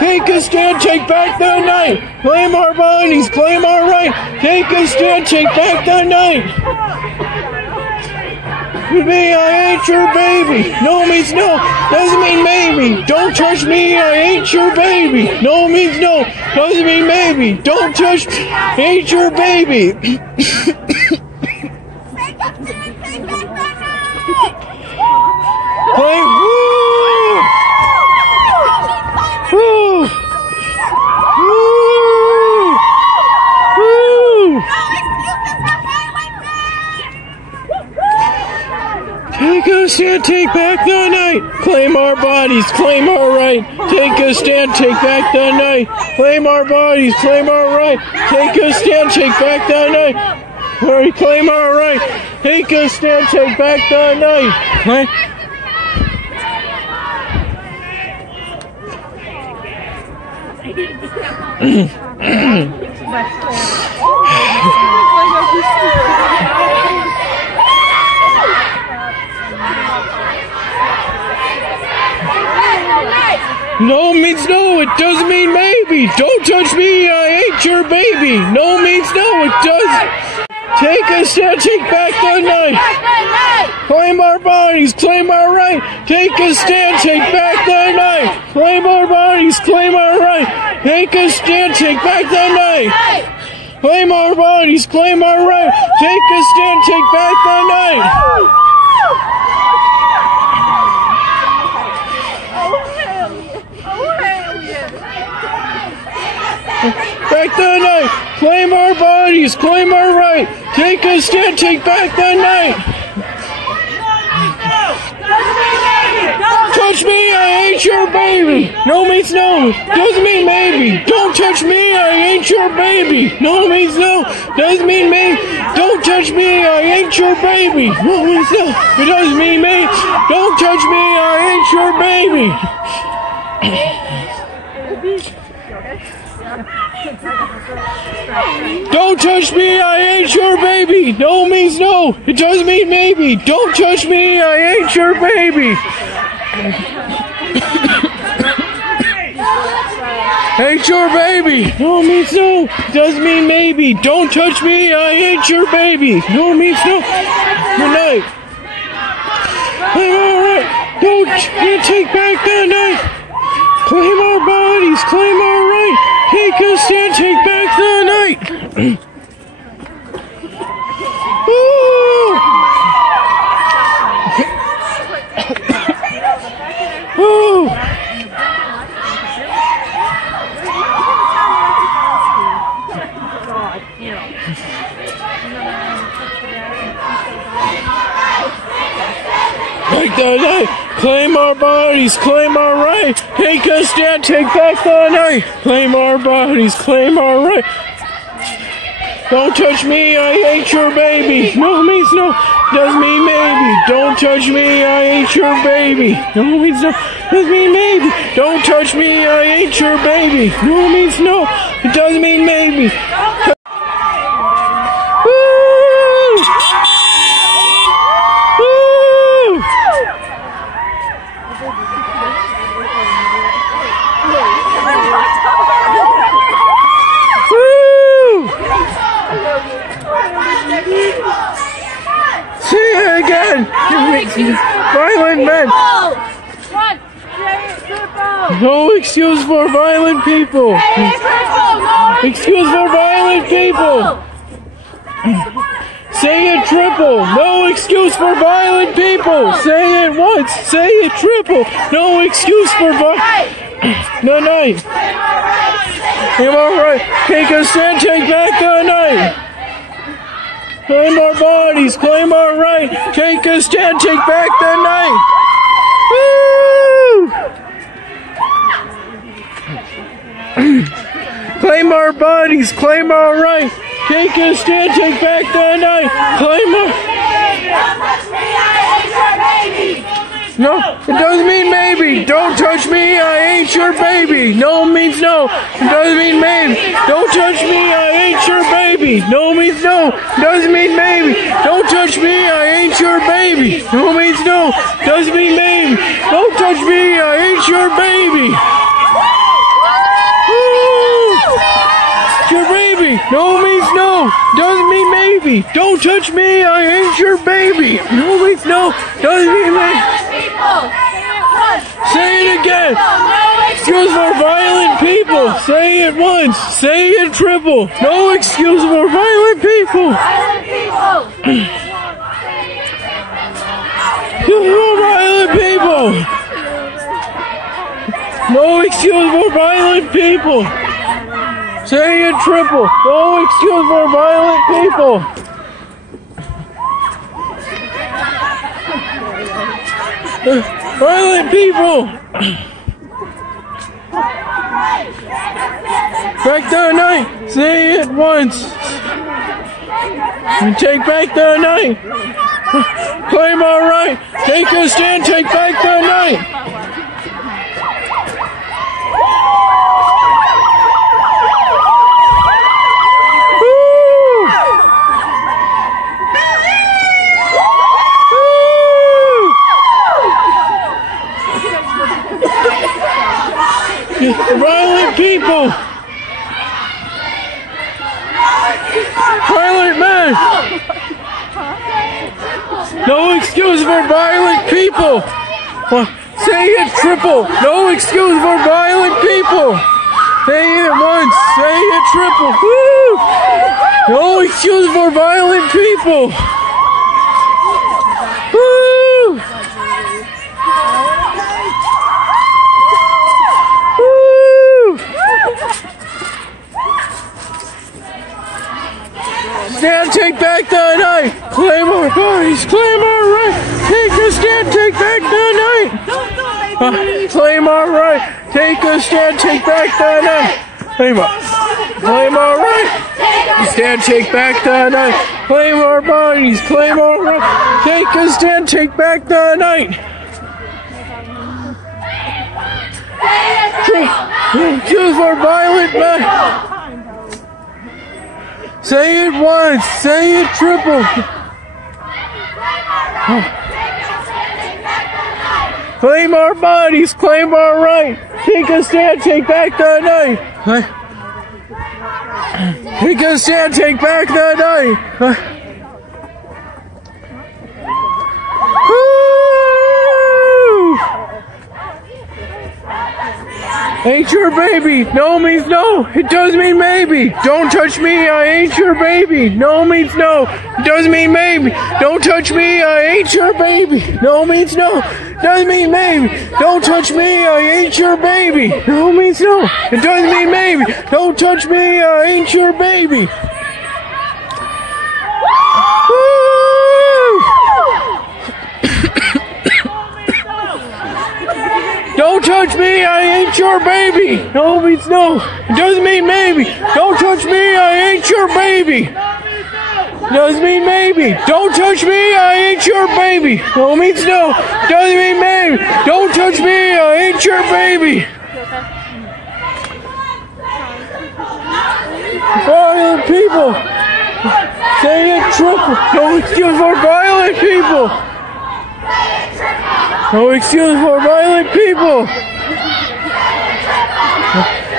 Take a stand. Take back the night. Claim our bodies. Claim our right. Take a stand. Take back the night. Me, I ain't your baby. No means no. Doesn't mean maybe. Don't touch me. I ain't your baby. No means no. Doesn't mean maybe. Don't touch me. Ain't your baby. Play. Woo! Woo! Woo! Woo! Take a stand, take back the night. Claim our bodies, claim our right. Take a stand, take back the night. Claim our bodies, claim our right. Take a stand, take back the night. Claim our right. Take a stand, take back the night. No means no, it doesn't mean maybe. Don't touch me, I ain't your baby. No means no, it does. Take a stand, take back the night. Claim our bodies, claim our right. Take a stand, take back the night. Claim our bodies, claim our right. Take a stand, take back the night. Claim our bodies, claim our right. Take a stand, take back the night. Back the night. Claim our bodies. Claim our right. Take a stand. Take back the night. Touch me. I ain't your baby. No means no. Doesn't mean maybe. Don't touch me. I ain't your baby. No means no. Doesn't mean maybe. Don't touch me. I ain't your baby. No means no. It doesn't mean maybe. Don't touch me. I ain't your baby. Don't touch me, I ain't your baby. No means no. It doesn't mean maybe. Don't touch me, I ain't your baby. Ain't your baby. No means no. It doesn't mean maybe. Don't touch me, I ain't your baby. No means no. Good night. Alright. Don't take back the night. Claim our bodies, claim our right. Take a stand, take back the night. Ooh. Ooh. Take the night. Claim our bodies, claim our right. Take a stand, take back the night. Claim our bodies, claim our right. Don't touch me, I ain't your baby. No means no, doesn't mean maybe. Don't touch me, I ain't your baby. No means no, doesn't mean maybe. Don't touch me, I ain't your baby. No means no, it doesn't mean maybe. See it again! Violent men! One, say it triple! No excuse for violent people. Excuse for violent people. Say it triple. No excuse for violent people. Say it once. Say it triple. No excuse for violent. The night. Am I right? Take a stand. Take back the night. Claim our bodies. Claim our right. Take a stand. Take back the night. Woo! Claim our bodies. Claim our right. Take a stand, take back the night. Claim our... No, it doesn't mean maybe. Don't touch me, I ain't your baby. No means no. It doesn't mean maybe. Don't touch me, I ain't your baby. No means no. It doesn't mean maybe. Don't touch me, I ain't your baby. No means no. Doesn't mean maybe. Don't touch me, I ain't your baby. Your baby, no means no, doesn't mean maybe. Don't touch me, I ain't your baby. No means no, doesn't mean maybe. Say it again. Excuse for violent people. Say it once. Say it triple. No excuse for violent people. For violent people. No excuse for violent people. Say it triple. No excuse for violent people. Violent people. Back the night. Say it once. And take back the night. Claim our right. Take a stand. Take back the night. Violent people! Violent men! No excuse for violent people! Say it triple! No excuse for violent people! Say it once! Say it triple! Woo! No excuse for violent people! Woo! Stand, take back the night. Claim our bodies, claim our right. Take a stand, take back the night. Claim our right. Take a stand, take back the night. Claim our right. Stand, take back the night. Claim our bodies, claim our right. Take a stand, take back the night. Choose for violent men. Say it once, say it triple. Claim our bodies, claim our right. Take a stand, take back the night. Take a stand, take back the night. Ain't your baby. No means no. It does mean maybe. Don't touch me. I ain't your baby. No means no. It does mean maybe. Don't touch me. I ain't your baby. No means no. Doesn't mean maybe. Don't touch me. I ain't your baby. No means no. It doesn't mean maybe. Don't touch me. I ain't your baby. Don't touch me, I ain't your baby. No means no. It doesn't mean maybe. Don't touch me, I ain't your baby. Doesn't mean maybe. Don't touch me, I ain't your baby. No means no. Doesn't mean maybe. Don't touch me, I ain't your baby. Violent people. Say it triple. No excuse for violent people. No excuse for violent people.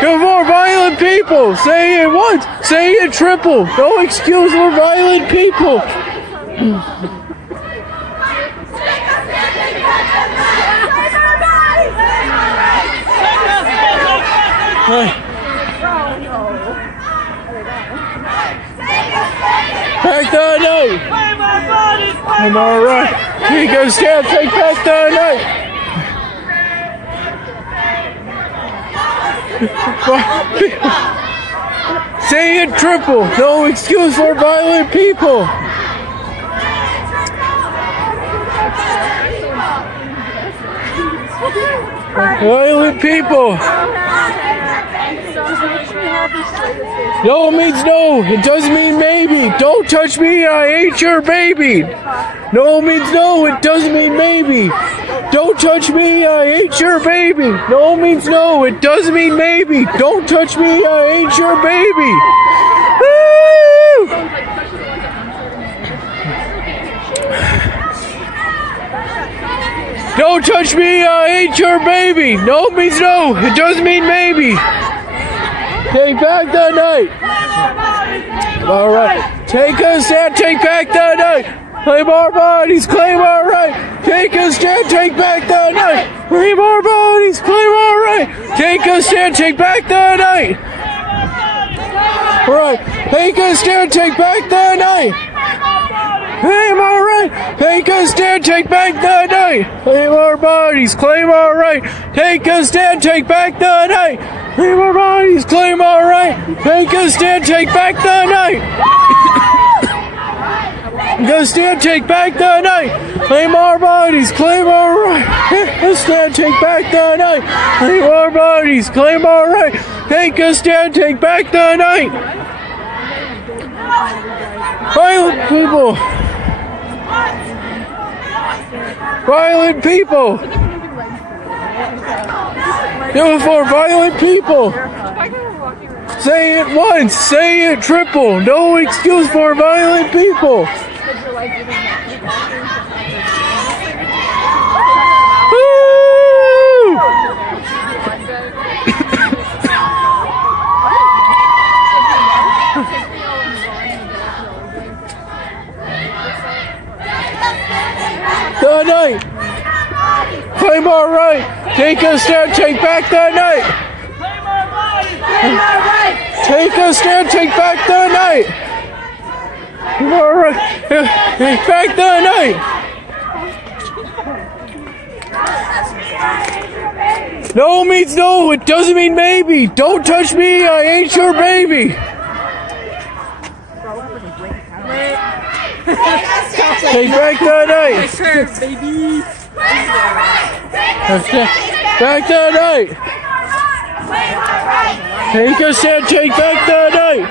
No more violent people. Say it once. Say it triple. No excuse for violent people. Back the night. I'm alright. Take a stand, take back the night. Say it triple. No excuse for violent people. Violent people. No means no. It doesn't mean maybe. Don't touch me. I hate your baby. No means no. It doesn't mean maybe. Don't touch me. I hate your baby. No means no. It doesn't mean maybe. Don't touch me. I hate your baby. Woo! Don't touch me. I hate your baby. No means no. It doesn't mean maybe. Take back the night. All right. Take a stand. Take back the night. Claim our bodies. Claim our right. Take a stand. Take back the night. Claim our bodies. Claim our right. Take a stand. Take back the night. All right. Take a stand. Take back the night. Claim our right. Take a stand. Take back the night. Claim our bodies. Claim our right. Take a stand. Take back the night. Claim our bodies, claim our right. Take a stand, take back the night. Take a stand, take back the night. Claim our bodies, claim our right. Take a stand, take back the night. Claim our bodies, claim our right. Take a stand, take back the night. Violent people. Violent people. Do it for violent people. Say it once, say it triple. No excuse for violent people. Woo! The night. Claim our right. Take a stand, take back the night. Take a stand, take back the night. Claim our right. Take back the night. No means no. It doesn't mean maybe. Don't touch me. I hate your baby. Take back the night. Back the night. Take a stand, take back the night.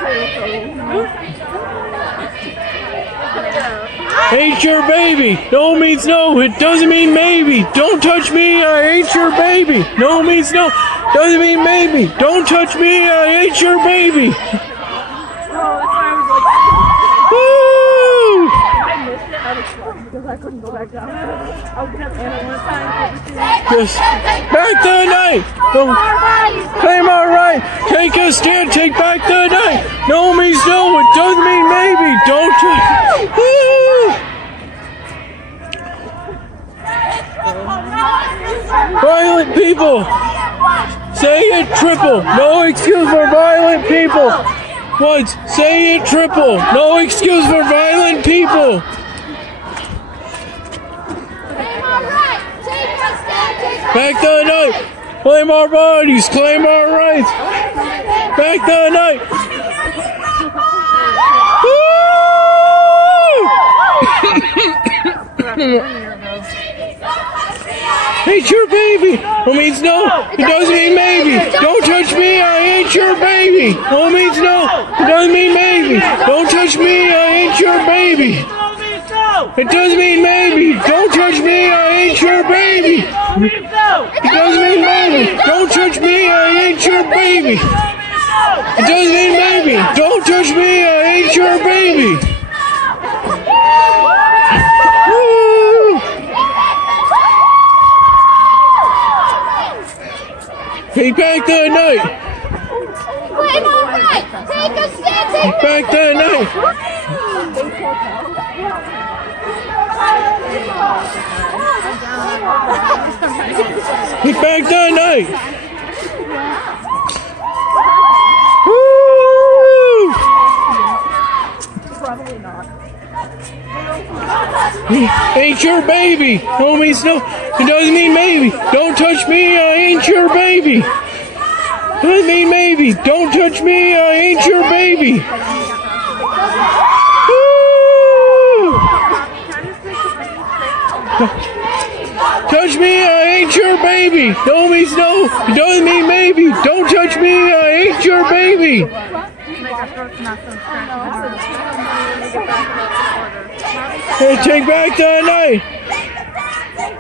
Hate your baby. No means no. It doesn't mean maybe. Don't touch me. I hate your baby. No means no. Doesn't mean maybe. Don't touch me. I hate your baby. Woo! Because I couldn't go back down. Just back the night. Claim our right. Take a stand. Take back the night. No means no. It doesn't mean maybe. Don't. Violent people. Say it triple. No excuse for violent people. Once. Say it triple. No excuse for violent people. Back the night. Claim our bodies. Claim our rights. Back the night. Woo! Hate your baby. No means no. It doesn't mean maybe. Don't touch me. I hate your baby. No means no. It doesn't mean maybe. Don't touch me. I hate your baby. It doesn't mean maybe. Don't touch me. I hate your baby. It doesn't mean maybe. Don't touch me. I hate your baby. It doesn't mean maybe. Don't touch me. I hate your baby. Woo! Take back the night. Take a stand. Take back the night. Take back the night. Ain't your baby. No means no. It doesn't mean maybe. Don't touch me, I ain't your baby. Doesn't mean maybe. Don't touch me, I ain't your baby. Woo! Touch me, I ain't your baby. No means no. It doesn't mean maybe. Don't touch me, I ain't your baby. Hey, take back the night.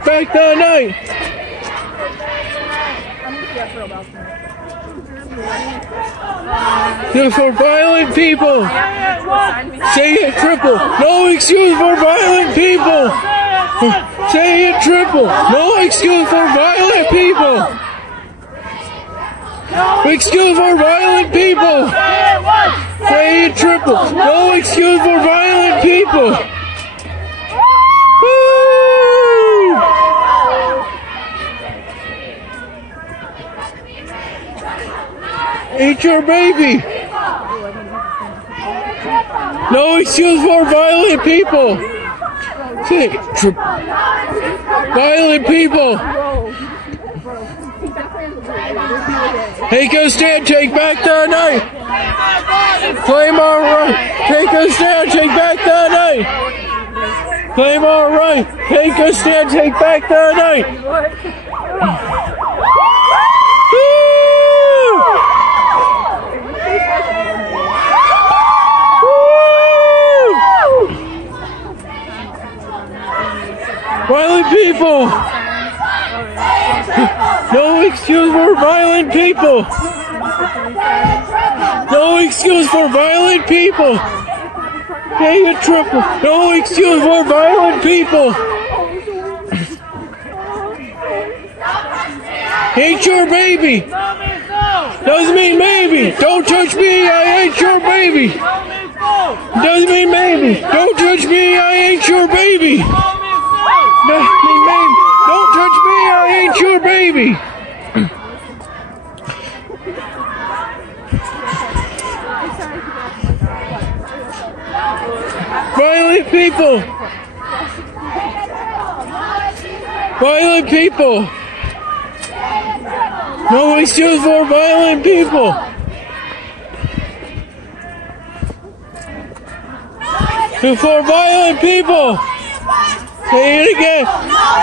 Back the night. They're for violent people. Say it triple. No excuse for violent people. Say it triple. No excuse for violent people. Excuse for violent people. Say it triple. No excuse for violent people. Woo! Eat your baby. No excuse for violent people. Say it triple. Violent people. Take a stand, take back the night. Claim our right. Take a stand, take back the night. Claim our right. Take a stand, take back the night. Woo! Woo! Violent people. No excuse for violent people. No excuse for violent people. Say it triple. No excuse for violent people. Ain't your baby. Doesn't mean maybe. Don't touch me, I ain't your baby. Doesn't mean maybe. Don't touch me, I ain't your baby. Doesn't mean maybe. Don't touch me, I ain't your baby. Violent people. Violent people. No excuse for violent people. For violent people. Say it again.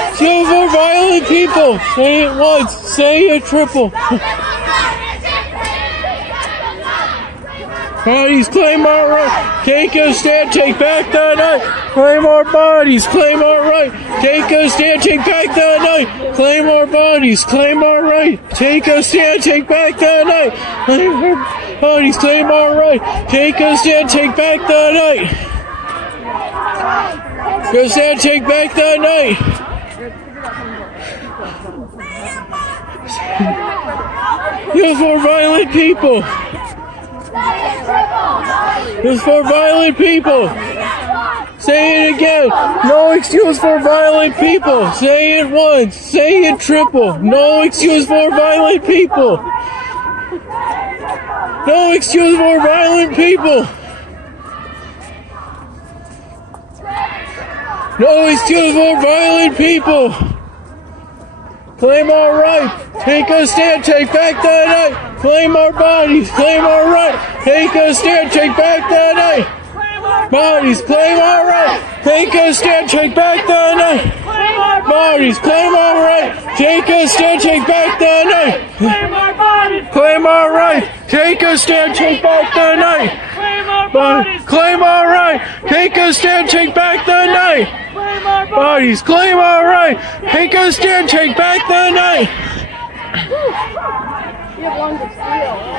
Excuse for violent people. Say it once. Say it triple. Bodies claim our right. Take a stand, take back the night. Claim our bodies, claim our right. Take a stand, take back the night. Claim our bodies, claim our right. Take a stand, take back the night. Claim our bodies, claim our right. Take a stand, take back the night. Go stand, take back the night. You're for violent people. It's for violent people. Say it again. No excuse for violent people. Say it once. Say it triple. No excuse for violent people. No excuse for violent people. No excuse for violent people. Claim our right. Take a stand, take back the night. Claim our bodies, claim our right. Take a stand, take back the night. Bodies, claim our right. Take a stand, take back the night. Bodies, claim our right. Take a stand, take back the night. Claim our right. Take a stand, take back the night. Bodies, claim our right. Take a stand, take back the night. Bodies, claim our right. Take a stand, take back the night. You have lungs of steel. Oh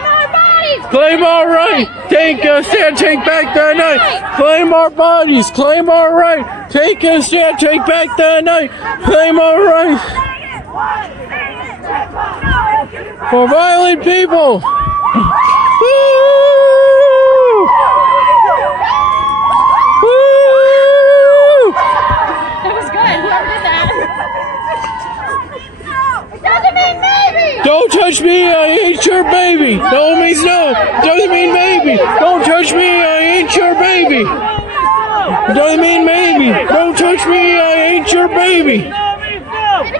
my God. Claim our right. Take a stand, take back the night. Claim our bodies, claim our right. Take a stand, take back the night. Claim our right. For violent people. Woo! Woo! That was good. Whoever did that. It doesn't mean maybe. Don't touch me, I ain't your baby. No means no. Doesn't mean maybe. Don't touch me, I ain't your baby. Doesn't mean maybe. Don't touch me, I ain't your baby.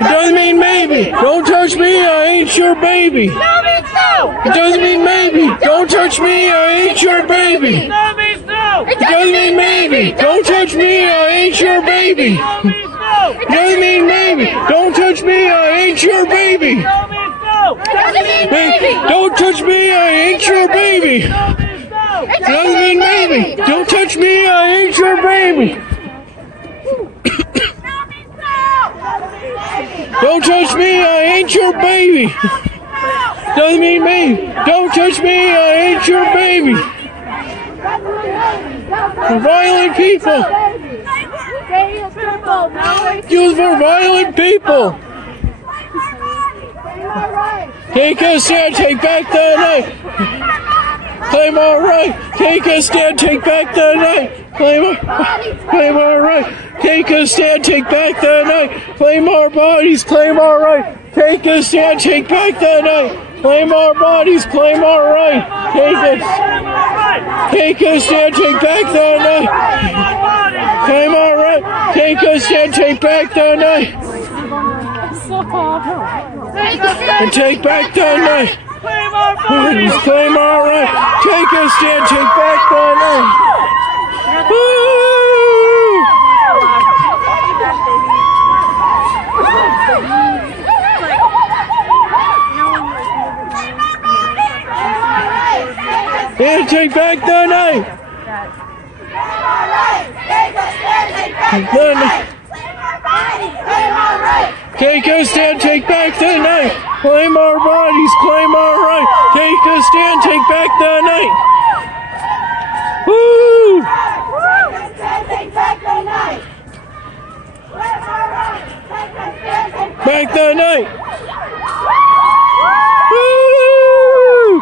Doesn't mean maybe. Don't touch me, I ain't your baby. It doesn't mean maybe. Don't touch me, I ain't your baby. It doesn't mean maybe. Don't touch me, I ain't your baby. It doesn't mean maybe. Don't touch me, I ain't your baby. Don't touch me, I ain't your baby. It doesn't mean maybe. Don't touch me, I ain't your baby. Don't touch me, I ain't your baby. Doesn't mean maybe. Don't touch me, I ain't your baby. For violent people. Excuse for violent people. Take a stand, take back the night. Claim our right. Take a stand, take back the night. Claim our right. Take a stand, take back the night. Claim our bodies, claim our right. Take a stand, take back the night. Claim our bodies, claim our right. Take a stand, take back the night. Claim our right. Take a stand, take back the night. And take back the night. Claim our right. Take a stand, take back the night. Woo! And take back the night. Take a stand, take back the night. Claim our bodies, claim our right. Take a stand, take back the night. Woo! Back the night. Woo!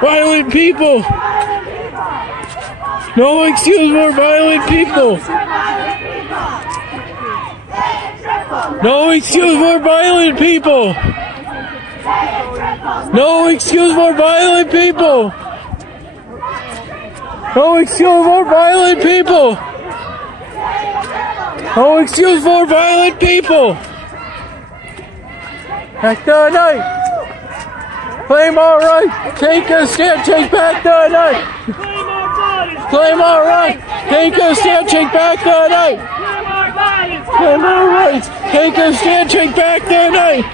Violent people. No excuse for violent people. No excuse for violent people. No excuse for violent people. No excuse for violent people. No excuse for violent people. Back the night. Claim our right. Take a stand. Take back the night. Claim our right. Take a stand. Take back the night. Claim our rights. Take a stand. Take back the night.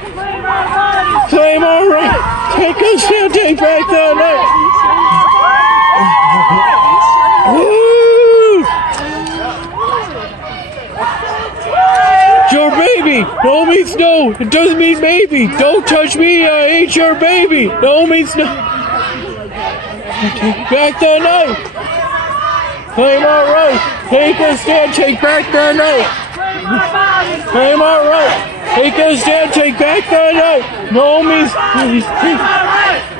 Claim our right. Take a stand. Take back the night. Woo! Your baby. No means no. It doesn't mean maybe. Don't touch me. I ain't your baby. No means no. Take back the night. Claim our right. Take a stand. Take back the night. Claim our right. Take a stand. Take back the night. No means.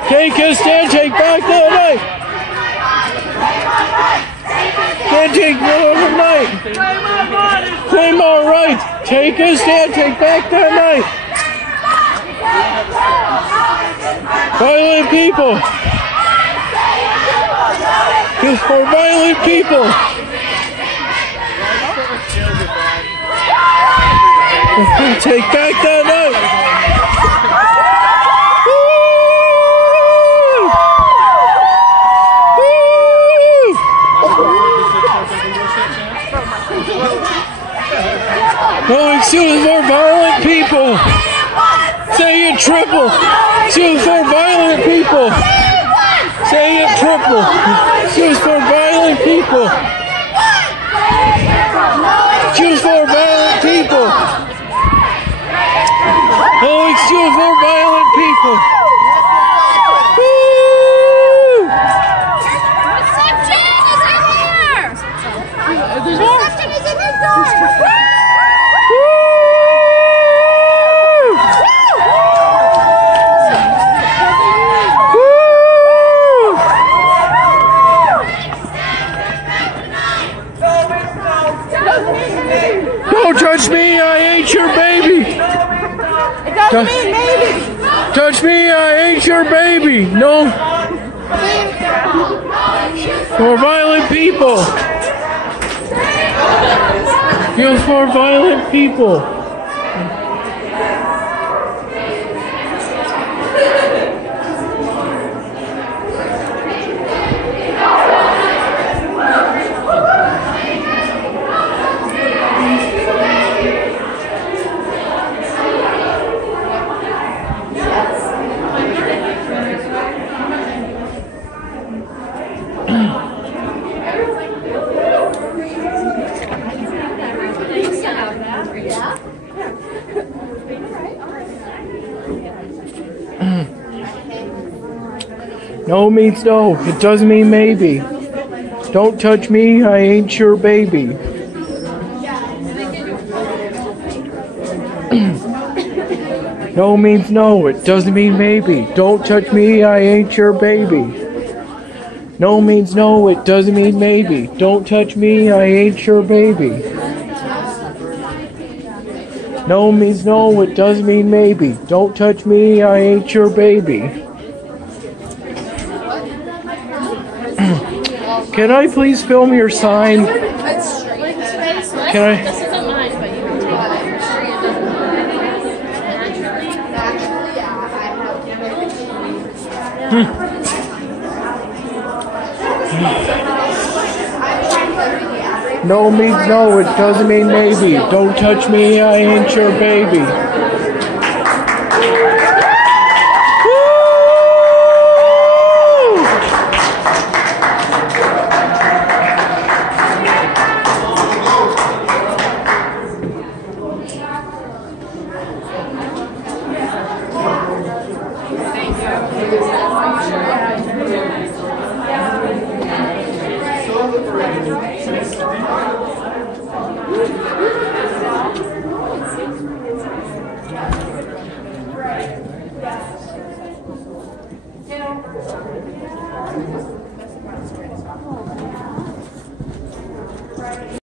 Take a stand. Take back the night. Can't take the night. Claim our rights. Take a stand. Take back the night. Violent people. Just for violent people. Take back the night. No excuse for violent people. Say it triple. Excuse for violent people. Say it triple. Excuse for violent people. Excuse for violent people. No excuse for violent people. Woo! Reception is in there! Reception is in this door! Don't touch me, doesn't mean maybe. Touch me, I ain't your baby. No. For violent people. Feels for violent people. No means no. It doesn't mean maybe. Don't touch me. I ain't your baby. No means no. It doesn't mean maybe. Don't touch me. I ain't your baby. No means no. It doesn't mean maybe. Don't touch me. I ain't your baby. No means no. It doesn't mean maybe. Don't touch me. I ain't your baby. Can I please film your sign? Can I? This isn't mine, but you can take it. No means no, it doesn't mean maybe. Don't touch me, I ain't your baby.